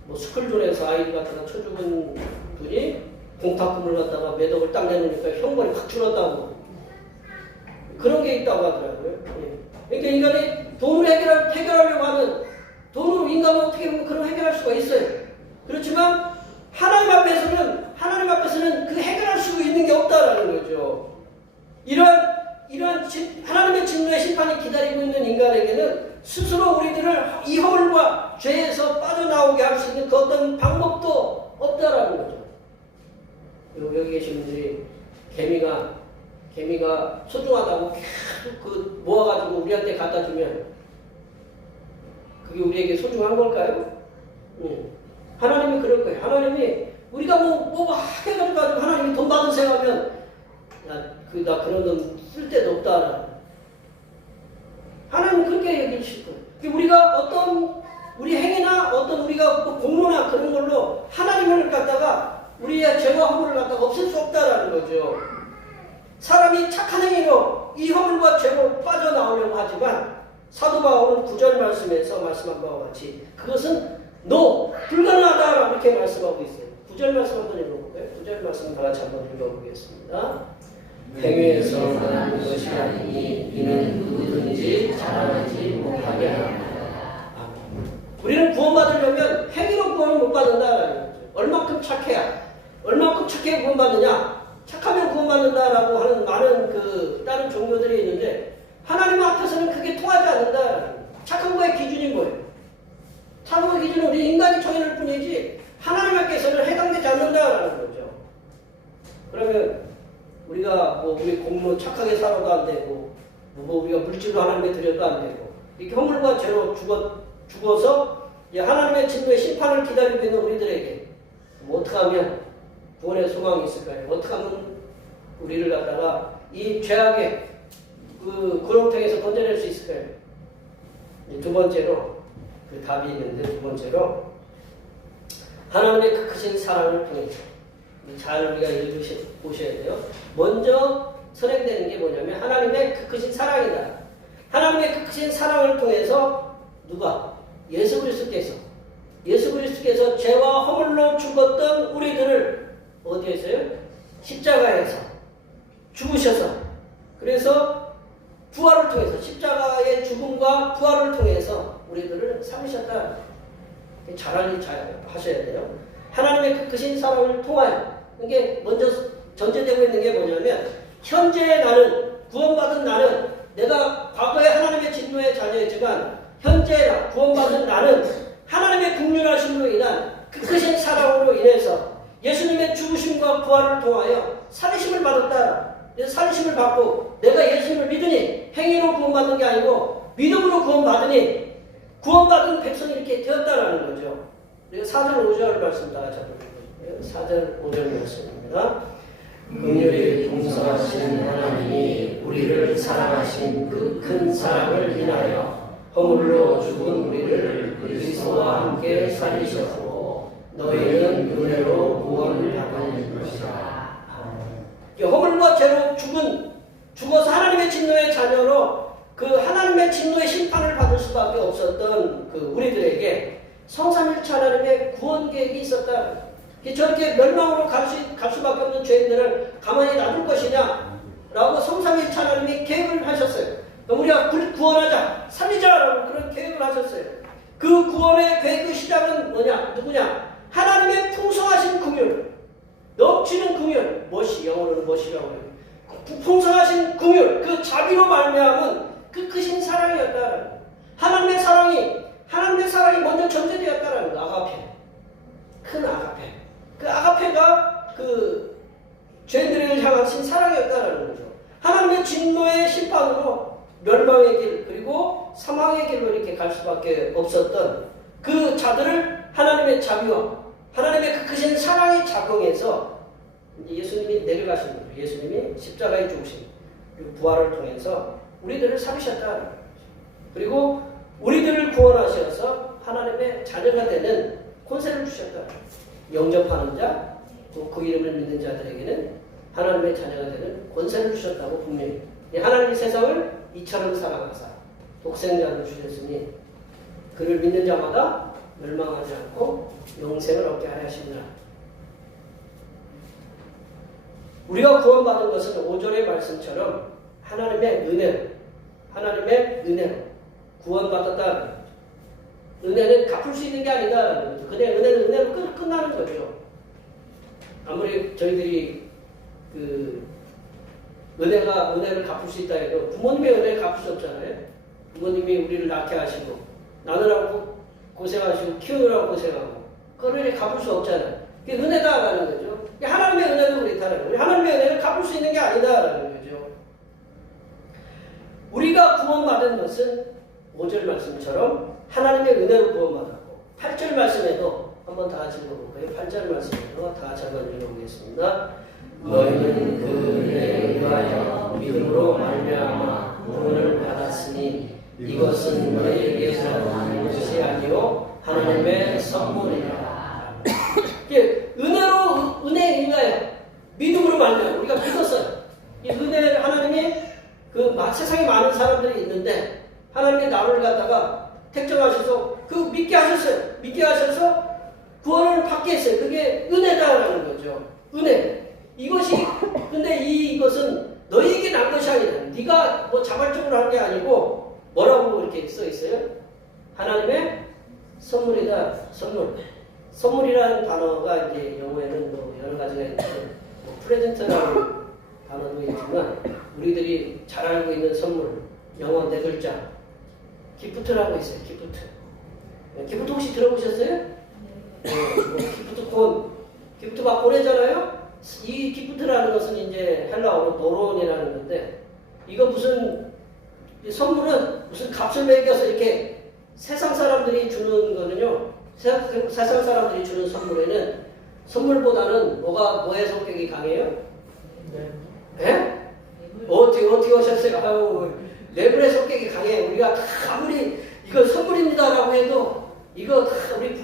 뭐 스쿨존에서 아이들 갖다가 쳐 죽은 분이 공탁금을 갖다가 몇 억을 딱 내놓으니까 형벌이 확 줄었다고 그런 게 있다고 하더라고요. 그러니까 인간이 돈으로 해결하려고 하는 돈으로 인간은 어떻게 보면 그런 해결할 수가 있어요. 그렇지만 하나님 앞에서는 그 해결할 수 있는 게 없다라는 거죠. 이런 하나님의 진노의 심판이 기다리고 있는 인간에게는 스스로 우리들을 이 허물과 죄에서 빠져나오게 할 수 있는 그 어떤 방법도 없다라는 거죠. 여기 계신 분들이 개미가 소중하다고 계속 그 모아가지고 우리한테 갖다 주면 그게 우리에게 소중한 걸까요? 하나님이 그럴 거예요. 하나님이 우리가 뭐 해가지고 하나님이 돈 받으세요 하면 나 그런 돈 쓸 데도 없다. 하나님은 그렇게 얘기하실 거예요. 우리가 우리 행위나 우리가 공로나 그런 걸로 하나님을 갖다가 우리의 죄와 허물을 갖다가 없앨 수 없다라는 거죠. 사람이 착한 행위로 이 허물과 죄로 빠져나오려고 하지만 사도 바울은 9절 말씀에서 말씀한 바와 같이 그것은 불가능하다라고 이렇게 말씀하고 있어요. 9절 말씀 한번 읽어볼까요? 9절 말씀 다 같이 한번 읽어보겠습니다. 행위에서 나는 것이 아니니 이는 누구든지 자랑하지 못하게 합니다. 우리는 구원받으려면 행위로 구원을 못 받는다라는 거죠. 얼마큼 착해 구원받느냐? 착하면 구원받는다라고 하는 많은 다른 종교들이 있는데 하나님 앞에서는 그게 통하지 않는다. 착한 거의 기준이 뭐예요? 착한 거의 기준은 우리 인간이 정해놓을 뿐이지 하나님 앞에서는 해당되지 않는다라는 거죠. 그러면 우리가 우리 공로 착하게 살아도 안 되고 우리가 물질로 하나님께 드려도 안 되고 이렇게 허물과 죄로 죽어서 하나님의 진노의 심판을 기다리고 있는 우리들에게 어떻게 하면 구원의 소망이 있을까요? 어떻게 하면 우리를 갖다가 이 죄악의 그 구렁텅이에서 건져낼 수 있을까요? 두 번째로 답이 있는데 두 번째로 하나님의 그 크신 사랑을 통해서 잘 우리가 읽으셔야 돼요. 먼저 선행되는 게 뭐냐면 하나님의 그 크신 사랑이다. 하나님의 그 크신 사랑을 통해서 누가? 예수 그리스도께서 죄와 허물로 죽었던 우리들을 어디에서요? 십자가에서 죽으셔서 그래서 부활을 통해서 십자가의 죽음과 부활을 통해서 우리들을 삼으셨다. 잘 하셔야 돼요. 하나님의 그 크신 사랑을 통하여 이게 먼저 전제되고 있는 게 뭐냐면 현재 나는 구원받은 나는 내가 과거에 하나님의 진노의 자녀였지만 현재 구원받은 나는 하나님의 긍휼하심으로 인한 그 크신 사랑으로 인해서 예수님의 죽으심과 부활을 통하여 살리심을 받았다. 그래서 살리심을 받고 내가 예수님을 믿으니 행위로 구원받는 게 아니고 믿음으로 구원받으니 구원받은 백성이 이렇게 되었다라는 거죠. 그리고 4절 5절 말씀 다 잡아볼게요. 4절 5절 말씀입니다. 긍휼히 동서하신 하나님이 우리를 사랑하신 그 큰 사랑을 인하여 허물로 죽은 우리를 그리스도와 함께 살리셨고 너희는 은혜로 구원을 받은 것이다. 허물과 죄로 죽어서 하나님의 진노의 자녀로 그 하나님의 진노의 심판을 받을 수밖에 없었던 그 우리들에게 성삼일체 하나님의 구원 계획이 있었다. 저렇게 멸망으로 갈 수밖에 없는 죄인들을 가만히 놔둘 것이냐 라고 성삼일체 하나님이 계획을 하셨어요. 우리가 구원하자, 살리자라고 그런 계획을 하셨어요. 그 구원의 계획의 시작은 뭐냐? 누구냐? 하나님의 풍성하신 긍휼, 넘치는 긍휼, 멋이 영어로는 멋이라고 해요. 풍성하신 긍휼, 그 자비로 말미암은 그 크신 사랑이었다. 하나님의 사랑이 먼저 전제되었다라는 거. 아가페, 큰 아가페. 그 아가페가 그 죄인들을 향하신 사랑이었다라는 거죠. 하나님의 진노의 심판으로 멸망의 길 그리고 사망의 길로 이렇게 갈 수밖에 없었던 그 자들을 하나님의 자비와 하나님의 그 크신 사랑이 작용해서 예수님이 내려가신 거예요. 예수님이 십자가에 죽으신 그리고 부활을 통해서 우리들을 살리셨다. 그리고 우리들을 구원하셔서 하나님의 자녀가 되는 권세를 주셨다. 영접하는 자, 또 그 이름을 믿는 자들에게는 하나님의 자녀가 되는 권세를 주셨다고 분명히. 하나님이 세상을 이처럼 사랑하사 독생자를 주셨으니 그를 믿는 자마다 멸망하지 않고 영생을 얻게 하려 하시니라. 우리가 구원받은 것은 5절의 말씀처럼 하나님의 은혜로 구원받았다. 은혜는 갚을 수 있는 게 아니다. 그냥 은혜는 은혜로 끝나는 거죠. 아무리 저희들이 은혜를 갚을 수 있다 해도 부모님의 은혜를 갚을 수 없잖아요. 부모님이 우리를 낳게 하시고 나누라고 고생하시고 키우느라고 고생하고 그걸 갚을 수 없잖아요. 그게 은혜다라는 거죠. 하나님의 은혜도 그렇다는 거예요. 하나님의 은혜를 갚을 수 있는 게 아니다라는 거죠. 우리가 구원받은 것은 5절 말씀처럼 하나님의 은혜로 구원받았고 8절 말씀에도 한번 다 같이 읽어볼까요? 8절 말씀에도 다 같이 한번 읽어보겠습니다. 너희는 그 은혜에 의하여 믿음으로 말미암아 구원을 받았으니 이것은 너희에게서 난 것이 아니요 하나님의 선물이라. 은혜에 의하여 믿음으로 말미암아 우리가 믿었어요. 이 은혜를 하나님이 세상에 많은 사람들이 있는데 하나님이 나를 갖다가 택정하셔서 믿게 하셨어요. 믿게 하셔서 구원을 받게 했어요. 그게 은혜다라는 거죠. 은혜. 근데 이것은 너희에게 난 것이 아니다. 네가 자발적으로 한 게 아니고 뭐라고 이렇게 써 있어요? 하나님의 선물이다. 선물이라는 단어가 이제 영어에는 여러 가지가 있는데 프레젠트라는 단어도 있지만 우리들이 잘 알고 있는 선물 영어 4글자 기프트라고 있어요. 기프트 혹시 들어보셨어요? 기프트 막 보내잖아요. 이 기프트라는 것은 이제 헬라어로 노론이라는 건데 이거 선물은 무슨 값을 매겨서 이렇게 세상 사람들이 주는 거는요. 세상 사람들이 주는 선물보다는 뭐의 성격이 강해요? 네? 어떻게 하셨어요? 내분의 성격이 강해요. 우리가 아무리 이거 선물입니다라고 해도 이거 우리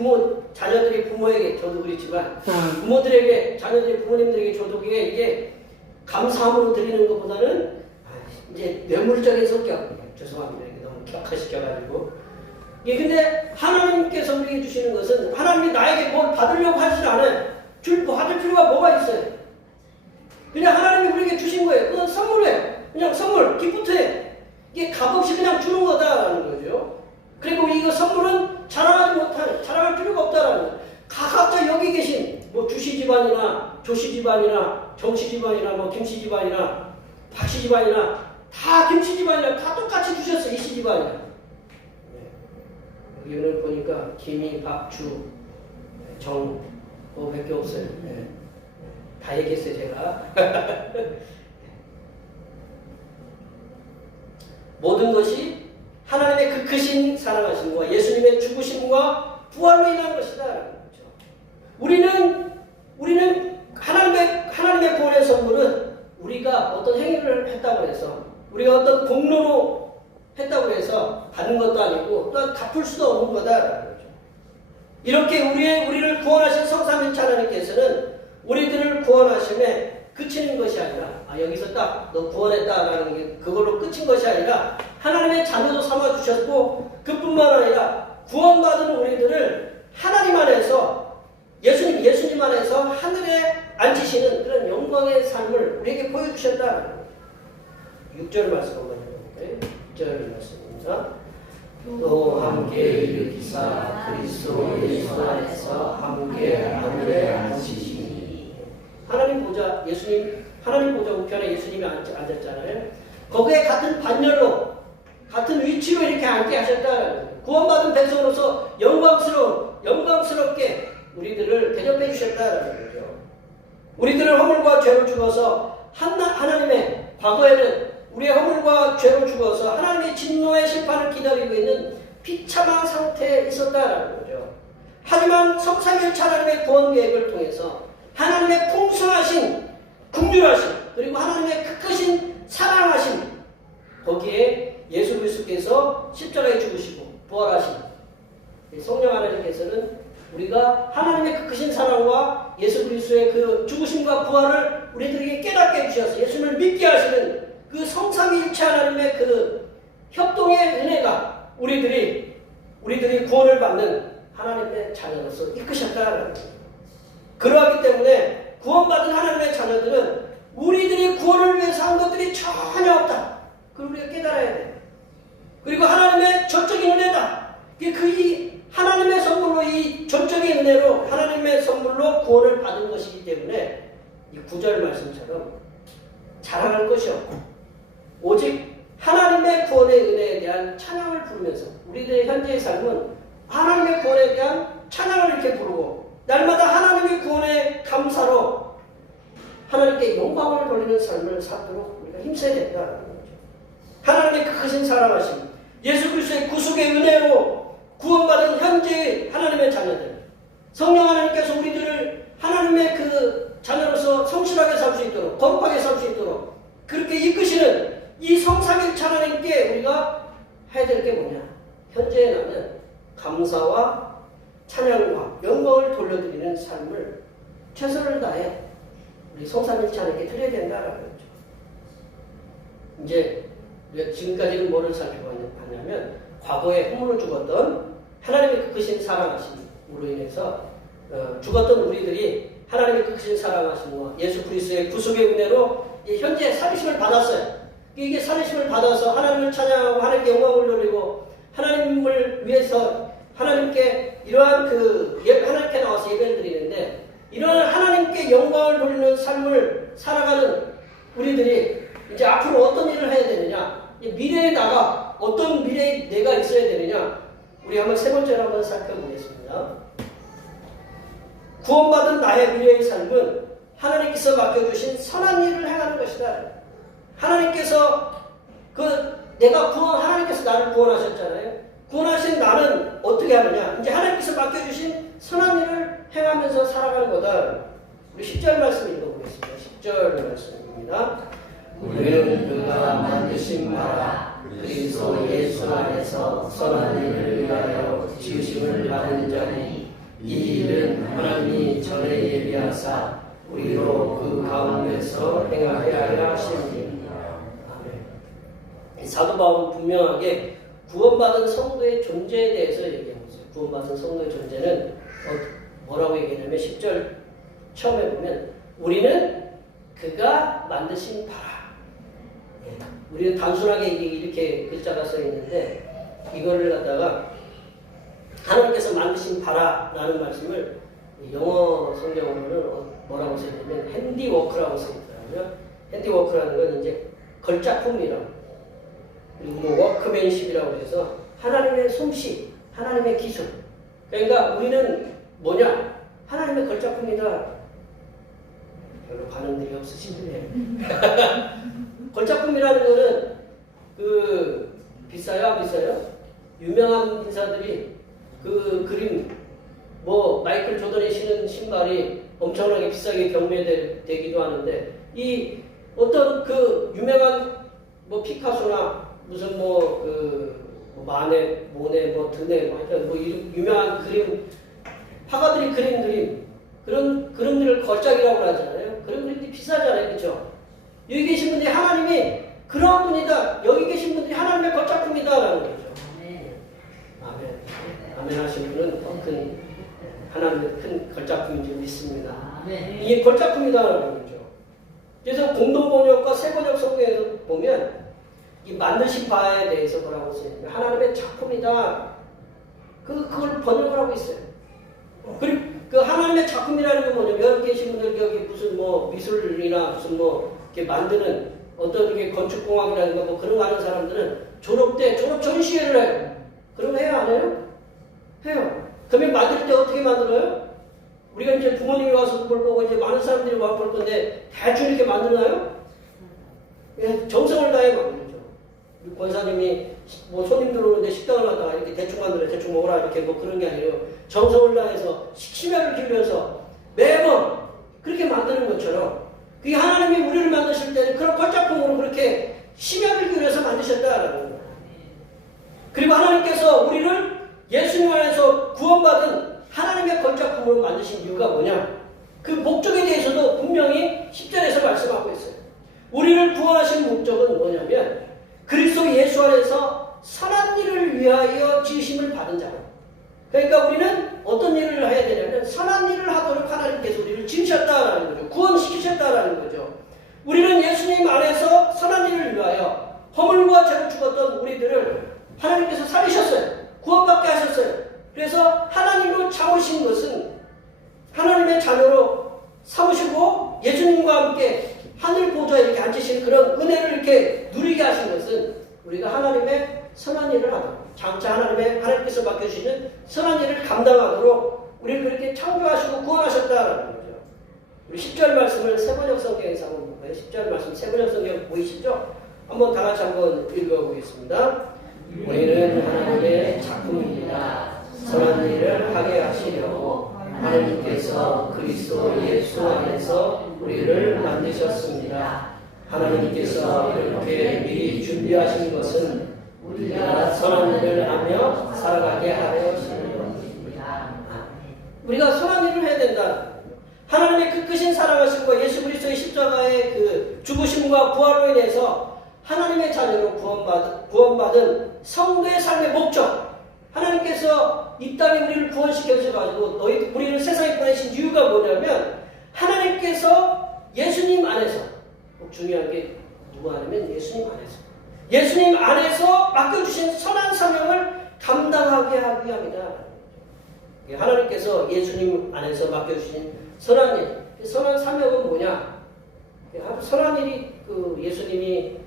자녀들이 부모에게 저도 그렇지만 자녀들이 부모님들에게 줘도 이게 감사함으로 드리는 것보다는 이제 뇌물적인 성격. 죄송합니다. 이게 너무 격화시켜가지고. 근데 하나님께서 우리에게 주시는 것은 하나님이 나에게 뭘 받으려고 하지 않아요. 받을 필요가 뭐가 있어요? 그냥 하나님이 우리에게 주신 거예요. 그건 선물이에요. 그냥 선물, 기프트예요. 이게 값없이 그냥 주는 거다라는 거죠. 그리고 이거 선물은 자랑할 필요가 없다라는 거예요. 각자 여기 계신 주씨 집안이나 조씨 집안이나 정씨 집안이나 김씨 집안이나 박씨 집안이나 다 김씨 집안이랑 다 똑같이 주셨어. 이씨 집안이랑. 여기는 보니까 김이, 박주, 정 뭐밖에 없어요. 다 얘기했어요 제가. 모든 것이 하나님의 그 크신 사랑하심과 예수님의 죽으심과 부활로 인한 것이다. 그렇죠. 우리는 하나님의 구원의 선물은 우리가 어떤 행위를 했다고 해서 우리가 어떤 공로로 했다고 해서 받는 것도 아니고 또한 갚을 수도 없는 거다. 이렇게 우리를 구원하신 성삼위일체 하나님께서는 우리들을 구원하심에 그치는 것이 아니라 여기서 딱 너 구원했다라는 게 그걸로 끝인 것이 아니라 하나님의 자녀도 삼아주셨고 그뿐만 아니라 구원받은 우리들을 하나님 안에서 예수님 안에서 하늘에 앉으시는 그런 영광의 삶을 우리에게 보여주셨다. 6절 말씀 한번 해볼까요? 6절 말씀입니다. 또 함께 일으키사 그리스도 예수 안에서 함께 하늘에 앉으시니. 하나님 보좌, 하나님 보좌 우편에 예수님이 앉았잖아요. 거기에 같은 반열로, 같은 위치로 이렇게 앉게 하셨다. 구원받은 백성으로서 영광스럽게 우리들을 대접해 주셨다는 거죠. 우리들은 허물과 죄로 죽어서 하나님의 과거에는 우리의 허물과 죄로 죽어서 하나님의 진노의 심판을 기다리고 있는 비참한 상태에 있었다라는 거죠. 하지만 성삼위일체 하나님의 구원 계획을 통해서 하나님의 풍성하신 긍휼하심 그리고 하나님의 크크신 사랑하심 거기에 예수 그리스도께서 십자가에 죽으시고 부활하신 성령 하나님께서는 우리가 하나님의 크크신 사랑과 예수 그리스도의 그 죽으심과 부활을 우리들에게 깨닫게 해주셔서 예수님을 믿게 하시는 그 성삼위일체 하나님의 그 협동의 은혜가 우리들이 구원을 받는 하나님의 자녀로서 이끄셨다라는 거예요. 그러하기 때문에 구원받은 하나님의 자녀들은 우리들이 구원을 위해서 한 것들이 전혀 없다. 그걸 우리가 깨달아야 돼. 그리고 하나님의 전적인 은혜다. 이 하나님의 선물로 이 전적인 은혜로 하나님의 선물로 구원을 받은 것이기 때문에 이 9절 말씀처럼 자랑할 것이 없고 오직 하나님의 구원의 은혜에 대한 찬양을 부르면서 우리들의 현재의 삶은 하나님의 구원에 대한 찬양을 이렇게 부르고 날마다 하나님의 구원의 감사로 하나님께 영광을 돌리는 삶을 살도록 우리가 힘써야 된다는 거죠. 하나님의 그 크신 사랑하심, 예수 그리스도의 구속의 은혜로 구원받은 현재의 하나님의 자녀들, 성령 하나님께서 우리들을 하나님의 그 자녀로서 성실하게 살 수 있도록 거룩하게 살 수 있도록 그렇게 이끄시는 이 성삼위일체 하나님께 우리가 해야 될 게 뭐냐? 현재의 나는 감사와 찬양과 영광을 돌려드리는 삶을 최선을 다해 우리 성삼위일체 하나님께 드려야 된다라는 거죠. 이제 지금까지는 뭐를 살펴봤냐면 과거에 허물로 죽었던 하나님의 그 크신 사랑하심으로 인해서 죽었던 우리들이 하나님의 그 크신 사랑하심과 예수 그리스도의 구속의 은혜로 현재 살리심을 받았어요. 이게 살리심을 받아서 하나님을 찬양하고 하나님께 영광을 돌리고 하나님을 위해서 하나님께 이러한 하나님께 나와서 예배를 드리는데 이러한 하나님께 영광을 돌리는 삶을 살아가는 우리들이 이제 앞으로 어떤 일을 해야 되느냐, 미래에 나가 어떤 미래에 내가 있어야 되느냐, 우리 한번 세 번째로 한번 살펴보겠습니다. 구원받은 나의 미래의 삶은 하나님께서 맡겨주신 선한 일을 행하는 것이다. 하나님께서 하나님께서 나를 구원하셨잖아요. 구원하신 나는 어떻게 하느냐? 이제 하나님께서 맡겨주신 선한 일을 행하면서 살아가는 거다. 우리 10절 말씀 읽어보겠습니다. 10절 말씀입니다. 우리는 그가 만드신 바라 그리스도 예수 안에서 선한 일을 위하여 지으심을 받은 자니 이 일은 하나님이 전에 예비하사 우리로 그 가운데서 행하게 하려 하심이니라. 사도 바울은 분명하게 구원받은 성도의 존재에 대해서 얘기하고 있어요. 구원받은 성도의 존재는 뭐라고 얘기하냐면 10절 처음에 보면 우리는 그가 만드신 바라. 우리는 단순하게 이렇게 글자가 써 있는데 이거를 갖다가 하나님께서 만드신 바라라는 말씀을 영어 성경으로는 뭐라고 써 있냐면 핸디워크라고 써 있더라고요. 핸디워크라는 건 이제 걸작품이라고. 그리고 뭐 워크맨십이라고 해서 하나님의 솜씨, 하나님의 기술. 그러니까 우리는 뭐냐? 하나님의 걸작품이다. 별로 반응들이 없으시네요. 걸작품이라는 거는 그 비싸요, 안 비싸요? 유명한 인사들이 그 그림 뭐 마이클 조던이 신은 신발이 엄청나게 비싸게 경매되기도 하는데 이 어떤 그 유명한 뭐 피카소나 무슨 뭐 그 마네, 모네, 뭐 드네, 뭐 하여튼 뭐 유명한 그림 화가들이 그린 그림 그런 그림들을 걸작이라고 하잖아요. 그런 그림들이 비싸잖아요, 그렇죠? 여기 계신 분들이 하나님이 그러한 분이다. 여기 계신 분들이 하나님의 걸작품이다라는 거죠. 아멘. 아멘 하신 분은 더 큰 하나님의 큰 걸작품인 줄 믿습니다. 이게 걸작품이다라는 거죠. 그래서 공동번역과 새번역 성경에서 보면 이 만드신 바에 대해서 뭐라고 쓰냐면 하나님의 작품이다. 그걸 번역을 하고 있어요. 그리고 그 하나님의 작품이라는 건 뭐냐면 여기 계신 분들 여기 무슨 뭐 미술이나 무슨 뭐 이렇게 만드는 어떤 이렇게 건축공학이라든가 뭐 그런 거 하는 사람들은 졸업 때 졸업 전시회를 해요. 그런 거 해요, 안 해요? 해요. 그러면 만들 때 어떻게 만들어요? 우리가 이제 부모님이 와서 볼 거고 이제 많은 사람들이 와서 볼 건데 대충 이렇게 만드나요? 예, 정성을 다해 만들죠. 권사님이 뭐 손님 들어오는데 식당을 하다가 이렇게 대충 만들어 대충 먹으라 이렇게 뭐 그런 게 아니에요. 정성을 다해서 심혈을 기울여서 매번 그렇게 만드는 것처럼 그게 하나님이 우리를 만드실 때는 그런 걸작품으로 그렇게 심혈을 기울여서 만드셨다라는 거예요. 그리고 하나님께서 우리를 예수님 안에서 구원받은 하나님의 걸작품으로 만드신 이유가 뭐냐? 그 목적에 대해서도 분명히 10절에서 말씀하고 있어요. 우리를 구원하신 목적은 뭐냐면 그리스도 예수 안에서 선한 일을 위하여 지으심을 받은 자라. 그러니까 우리는 어떤 일을 해야 되냐면 선한 일을 하도록 하나님께서 우리를 지으셨다라는 거죠. 구원시키셨다라는 거죠. 우리는 예수님 안에서 선한 일을 위하여 허물과 죄로 죽었던 우리들을 하나님께서 살리셨어요. 구원받게 하셨어요. 그래서 하나님으로 참으신 것은 하나님의 자녀로 삼으시고 예수님과 함께 하늘 보좌에 이렇게 앉으신 그런 은혜를 이렇게 누리게 하신 것은 우리가 하나님의 선한 일을 하도록 장차 하나님께서 맡겨주시는 선한 일을 감당하도록 우리를 그렇게 창조하시고 구원하셨다라는 거죠. 우리 10절 말씀을 새번역 성경에서 한번 볼까요? 10절 말씀 새번역 성경 보이시죠? 한번 다 같이 한번 읽어보겠습니다. 우리는 하나님의 작품입니다. 선한 일을 하게 하시려고 하나님께서 그리스도 예수 안에서 우리를 만드셨습니다. 하나님께서 이렇게 미리 준비하신 것은 우리가 선한 일을 하며 살아가게 하려 하시는 것입니다. 우리가 선한 일을 해야 된다. 하나님의 그 크신 사랑하심과 예수 그리스도의 십자가의 그 죽으심과 부활로 인해서 하나님의 자녀로 구원받은 성도의 삶의 목적, 하나님께서 이 땅에 우리를 구원시켜 주셔가지고 우리를 세상에 보내신 이유가 뭐냐면 하나님께서 예수님 안에서, 중요한 게 누구 안에면 예수님 안에서 맡겨주신 선한 사명을 감당하게 하기 위함이다. 하나님께서 예수님 안에서 맡겨주신 선한 일, 선한 사명은 뭐냐? 선한 일이 예수님이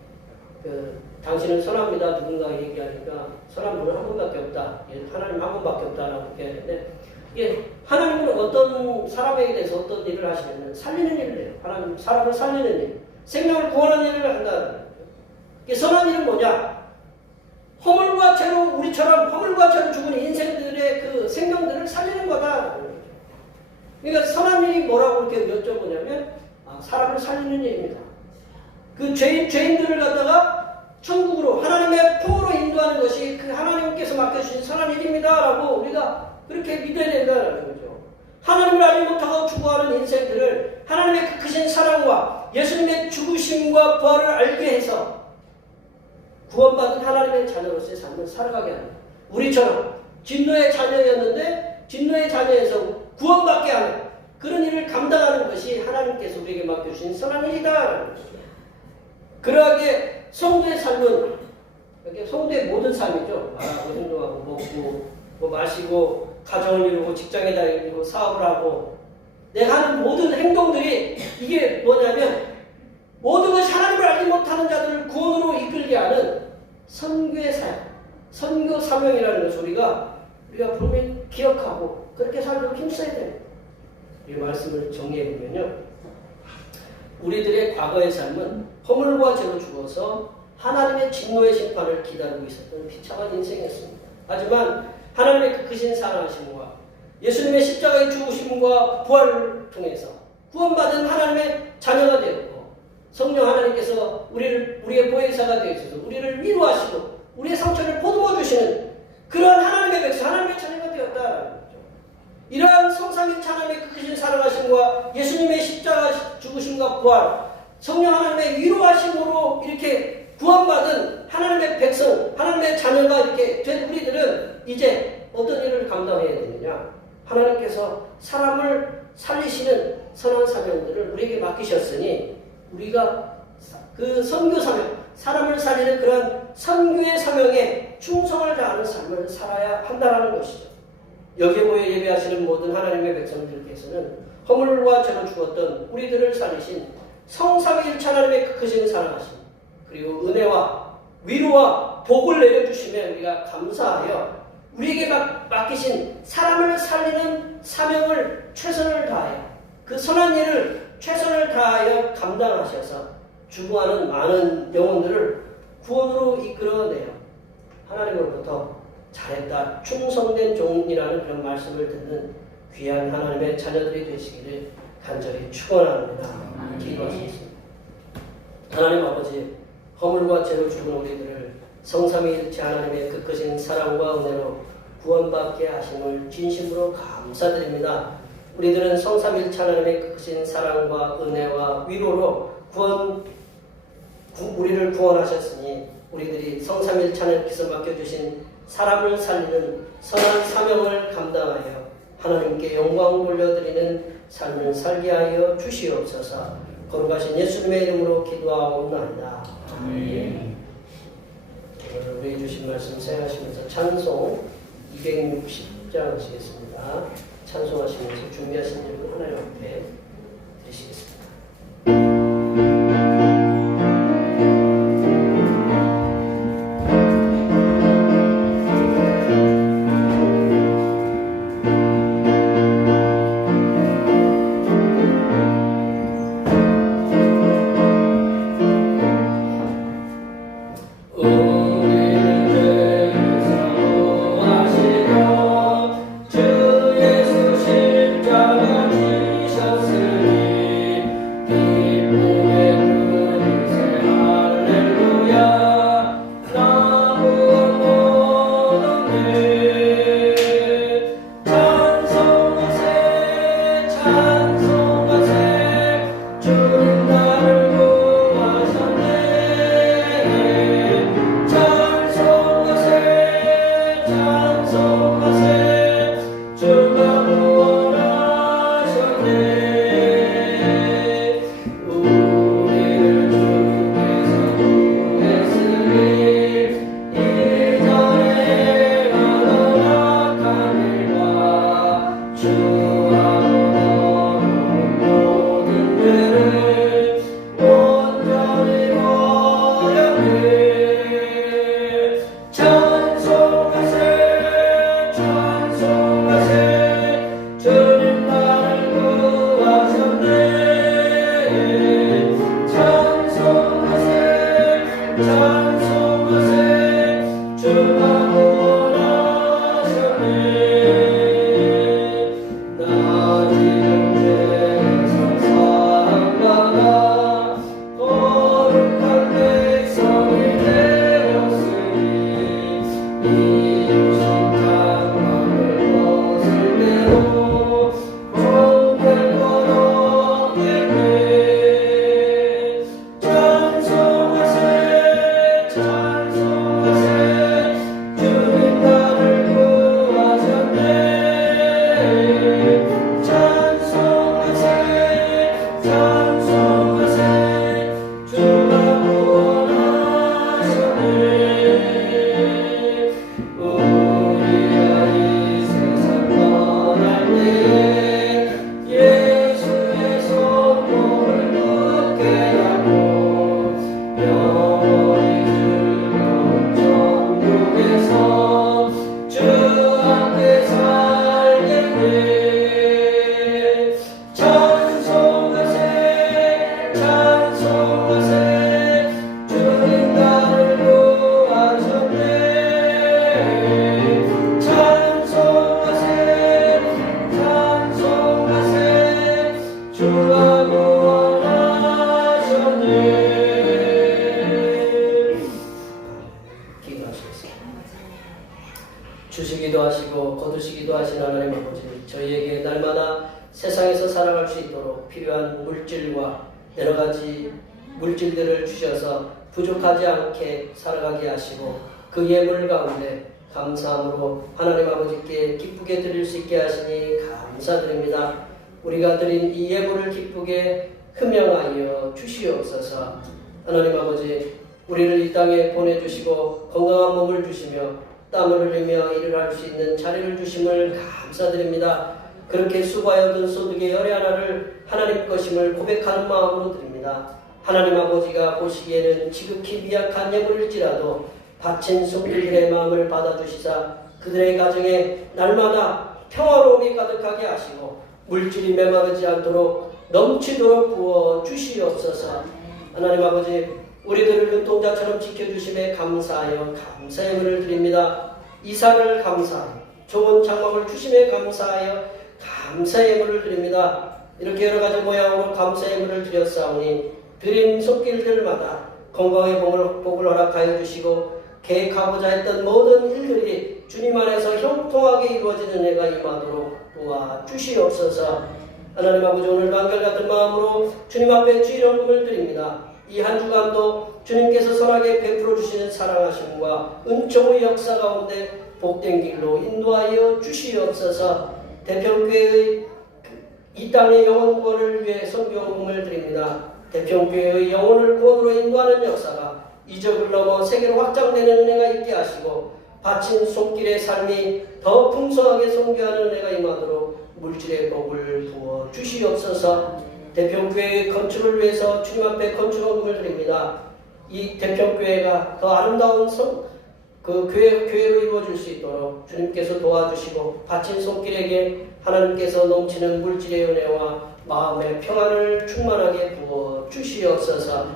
당신은 선합니다. 누군가 얘기하니까 선한 분은 한 분밖에 없다. 하나님 한 분밖에 없다라고 이렇게 하는데 이게 하나님은 어떤 사람에게 대해서 어떤 일을 하시냐면 살리는 일을 해요. 하나님 사람을 살리는 일, 생명을 구원하는 일을 한다는 거예요. 이게 선한 일은 뭐냐? 허물과 죄로 우리처럼 허물과 죄로 죽은 인생들의 그 생명들을 살리는 거다. 그러니까 선한 일이 뭐라고 이렇게 여쭤보냐면 사람을 살리는 일입니다. 그 죄인들을 갖다가 천국으로 하나님의 품으로 인도하는 것이 그 하나님께서 맡겨주신 선한 일입니다라고 우리가 그렇게 믿어야 된다는 거죠. 하나님을 알지 못하고 죽어가는 인생들을 하나님의 그 크신 사랑과 예수님의 죽으심과 부활을 알게 해서 구원받은 하나님의 자녀로서의 삶을 살아가게 하는 우리처럼 진노의 자녀였는데 진노의 자녀에서 구원받게 하는 그런 일을 감당하는 것이 하나님께서 우리에게 맡겨주신 선한 일이다. 그러하게 성도의 삶은 성도의 모든 삶이죠. 말하고 행동하고 먹고 뭐 마시고 가정을 이루고 직장에 다니고 사업을 하고 내가 하는 모든 행동들이 이게 뭐냐면 모든 것이 하나님을 알지 못하는 자들을 구원으로 이끌게 하는 선교의 사역, 선교 사명이라는 것을 우리가 분명히 기억하고 그렇게 살도록 힘써야 됩니다. 이 말씀을 정리해 보면요, 우리들의 과거의 삶은 허물과 죄로 죽어서 하나님의 진노의 심판을 기다리고 있었던 비참한 인생이었습니다. 하지만 하나님의 그 크신 사랑하심과 예수님의 십자가의 죽으심과 부활을 통해서 구원받은 하나님의 자녀가 되었고, 성령 하나님께서 우리의 보혜사가 되어서 우리를 위로하시고 우리의 상처를 보듬어 주시는 그런 하나님의 백성, 하나님의 자녀가 되었다는 거죠. 이러한 성삼위일체 하나님의 그 크신 사랑하심과 예수님의 십자가 죽으심과 부활, 성령 하나님의 위로하심으로 이렇게 구원받은 하나님의 백성, 하나님의 자녀가 이렇게 된 우리들은 이제 어떤 일을 감당해야 되느냐? 하나님께서 사람을 살리시는 선한 사명들을 우리에게 맡기셨으니 우리가 그 선교 사명, 사람을 살리는 그런 선교의 사명에 충성을 다하는 삶을 살아야 한다는 것이죠. 여기에 모여 예배하시는 모든 하나님의 백성들께서는 허물과 죄로 죽었던 우리들을 살리신 성삼위일체 하나님의 그 크신 사랑하심, 그리고 은혜와 위로와 복을 내려주시면 우리가 감사하여 우리에게 맡기신 사람을 살리는 사명을 최선을 다하여 그 선한 일을 최선을 다하여 감당하셔서 주구하는 많은 영혼들을 구원으로 이끌어내어 하나님으로부터 잘했다, 충성된 종이라는 그런 말씀을 듣는 귀한 하나님의 자녀들이 되시기를 간절히 축원합니다. 기도하시겠습니다. 하나님 아버지, 허물과 죄로 죽은 우리들을 성삼위일체 하나님의 그 크신 사랑과 은혜로 구원받게 하심을 진심으로 감사드립니다. 우리들은 성삼위일체 하나님의 그 크신 사랑과 은혜와 위로로 우리를 구원하셨으니 우리들이 성삼위일체 하나님께서 맡겨주신 사람을 살리는 선한 사명을 감당하여 하나님께 영광 돌려드리는 삶을 살게 하여 주시옵소서. 거룩하신 예수님의 이름으로 기도하옵나이다. 아멘. 오늘 우리 주신 말씀 생각하시면서 찬송 260장 하시겠습니다. 찬송하시면서 준비하신 일을 하나님 앞에 드리시겠습니다. 주 예수 십자가 지셨으니 사랑하시고 거두시기도 하신 하나님 아버지, 저희에게 날마다 세상에서 살아갈 수 있도록 필요한 물질과 여러 가지 물질들을 주셔서 부족하지 않게 살아가게 하시고 그 예물 가운데 감사함으로 하나님 아버지께 기쁘게 드릴 수 있게 하시니 감사드립니다. 우리가 드린 이 예물을 기쁘게 흠양하여 주시옵소서. 하나님 아버지, 우리를 이 땅에 보내주시고 건강한 몸을 주시며 땀을 흘리며 일을 할 수 있는 자리를 주심을 감사드립니다. 그렇게 수고하여 얻은 소득의 열의 하나를 하나님 것임을 고백하는 마음으로 드립니다. 하나님 아버지가 보시기에는 지극히 미약한 예물일지라도 바친 손길들의 마음을 받아주시사 그들의 가정에 날마다 평화로움이 가득하게 하시고 물질이 메마르지 않도록 넘치도록 부어 주시옵소서. 하나님 아버지, 우리들을 눈동자처럼 지켜주심에 감사하여 감사의 은을 드립니다. 이삭을 감사하여 좋은 장막을 주심에 감사하여 감사의 은을 드립니다. 이렇게 여러 가지 모양으로 감사의 은을 드렸사오니 드린 손길들마다 건강의 복을 허락하여 주시고 계획하고자 했던 모든 일들이 주님 안에서 형통하게 이루어지는 은혜가 임하도록 도와주시옵소서. 하나님 아버지, 오늘 한결같은 마음으로 주님 앞에 주일헌금을 드립니다. 이 한 주간도 주님께서 선하게 베풀어 주시는 사랑하심과 은총의 역사 가운데 복된 길로 인도하여 주시옵소서. 대평교회의 이 땅의 영혼 구원을 위해 선교헌금을 드립니다. 대평교회의 영혼을 구원으로 인도하는 역사가 이적을 넘어 세계로 확장되는 은혜가 있게 하시고 바친 손길의 삶이 더 풍성하게 선교하는 은혜가 임하도록 물질의 복을 부어 주시옵소서. 대평교회의 건축을 위해서 주님 앞에 건축헌금을 드립니다. 이 대평교회가 더 아름다운 교회로 이루어질 수 있도록 주님께서 도와주시고 바친 손길에게 하나님께서 넘치는 물질의 은혜와 마음의 평안을 충만하게 부어 주시옵소서.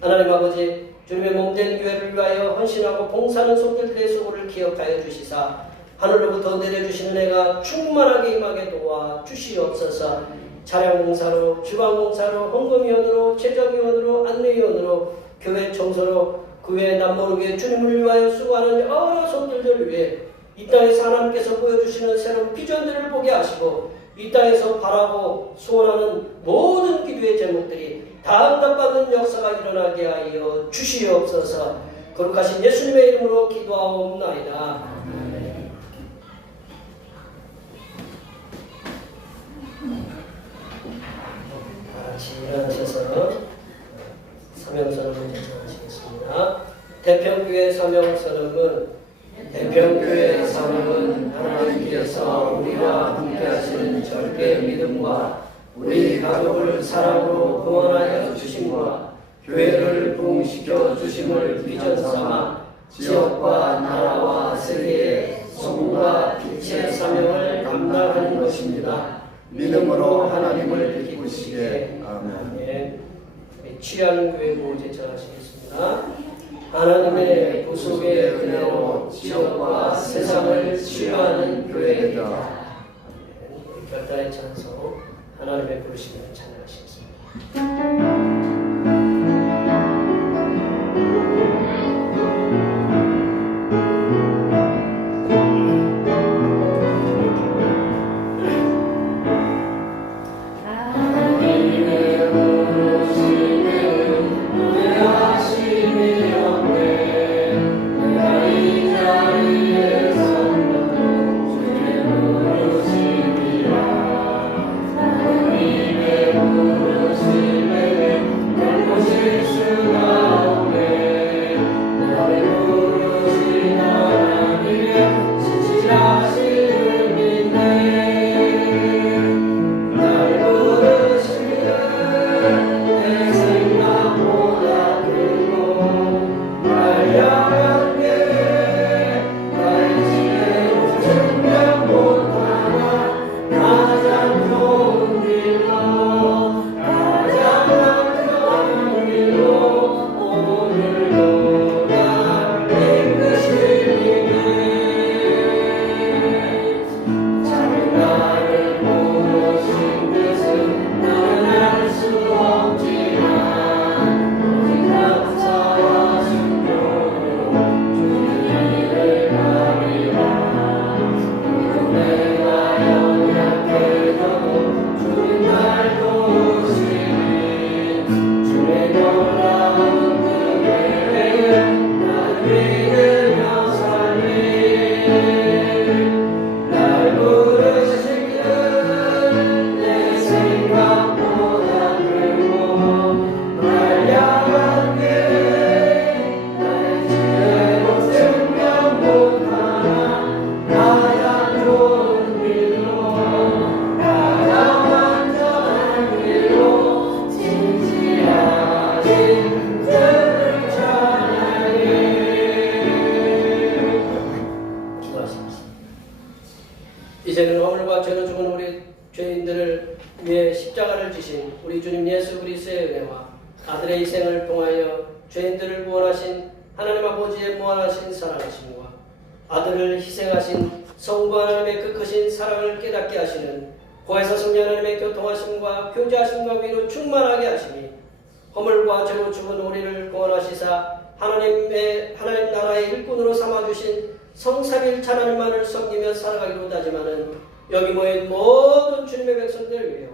하나님 아버지, 주님의 몸된 교회를 위하여 헌신하고 봉사하는 손길들의 수고를 기억하여 주시사 하늘로부터 내려주시는 은혜가 충만하게 임하게 도와 주시옵소서. 차량공사로, 주방공사로, 헌금위원으로, 제정위원으로, 안내위원으로, 교회 청소로, 그 외에 남모르게 주님을 위하여 수고하는 여러 손길들을 위해 이 땅에서 하나님께서 보여주시는 새로운 비전들을 보게 하시고 이 땅에서 바라고 소원하는 모든 기도의 제목들이 다 응답받는 역사가 일어나게 하여 주시옵소서. 거룩하신 예수님의 이름으로 기도하옵나이다. 같이 일어나셔서 사명선언을 제청하시겠습니다. 대평교회 사명선언은 대평교회 사명은 하나님께서 우리와 함께하시는 절대 믿음과 우리 가족을 사랑으로 구원하여 주심과 교회를 부흥시켜 주심을 비전 삼아 지역과 나라와 세계의 소금과 빛의 사명을 감당하는 것입니다. 믿음으로 하나님을 기쁘시게. 아멘. 취하는 교회 구호 제청하시겠습니다. 하나님의 구속의 은혜로 지역과 세상을 치유하는 교회이다. 결단의 찬송, 하나님의 부르심을 찬양하시겠습니다. 내 죄인들을 구원하신 하나님 아버지의 무한하신 사랑하심과 아들을 희생하신 성부 하나님의 그 크신 사랑을 깨닫게 하시는 고해사 성령 하나님의 교통하심과 교제하심과 위로 충만하게 하시니 허물과 죄로 죽은 우리를 구원하시사 하나님 나라의 일꾼으로 삼아주신 성삼일체 하나님만을 섬기며 살아가기로 다짐하는 여기 모인 모든 주님의 백성들 위해와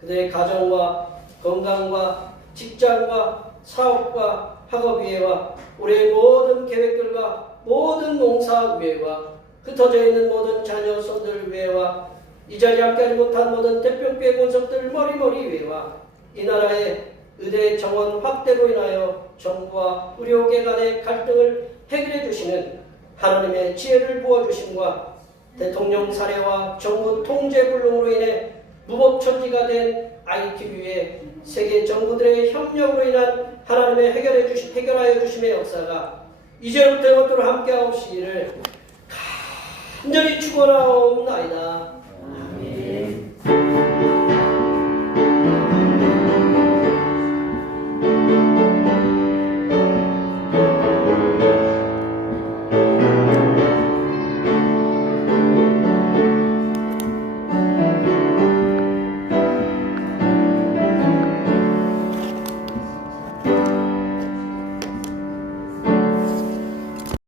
그들의 가정과 건강과 직장과 사업과 학업 위에와 우리의 모든 계획들과 모든 농사 위에와 흩어져 있는 모든 자녀 손들 위에와 이 자리에 함께하지 못한 모든 대표교회 권속들 머리머리 위에와 이 나라의 의대 정원 확대로 인하여 정부와 의료계 간의 갈등을 해결해 주시는 하나님의 지혜를 부어주심과 대통령 사례와 정부 통제 불능으로 인해 무법천지가 된 ITV의 세계 정부들의 협력으로 인한 하나님의 해결하여 주심의 역사가 이제부터 영원토록 함께하옵시기를 간절히 축원하옵나이다.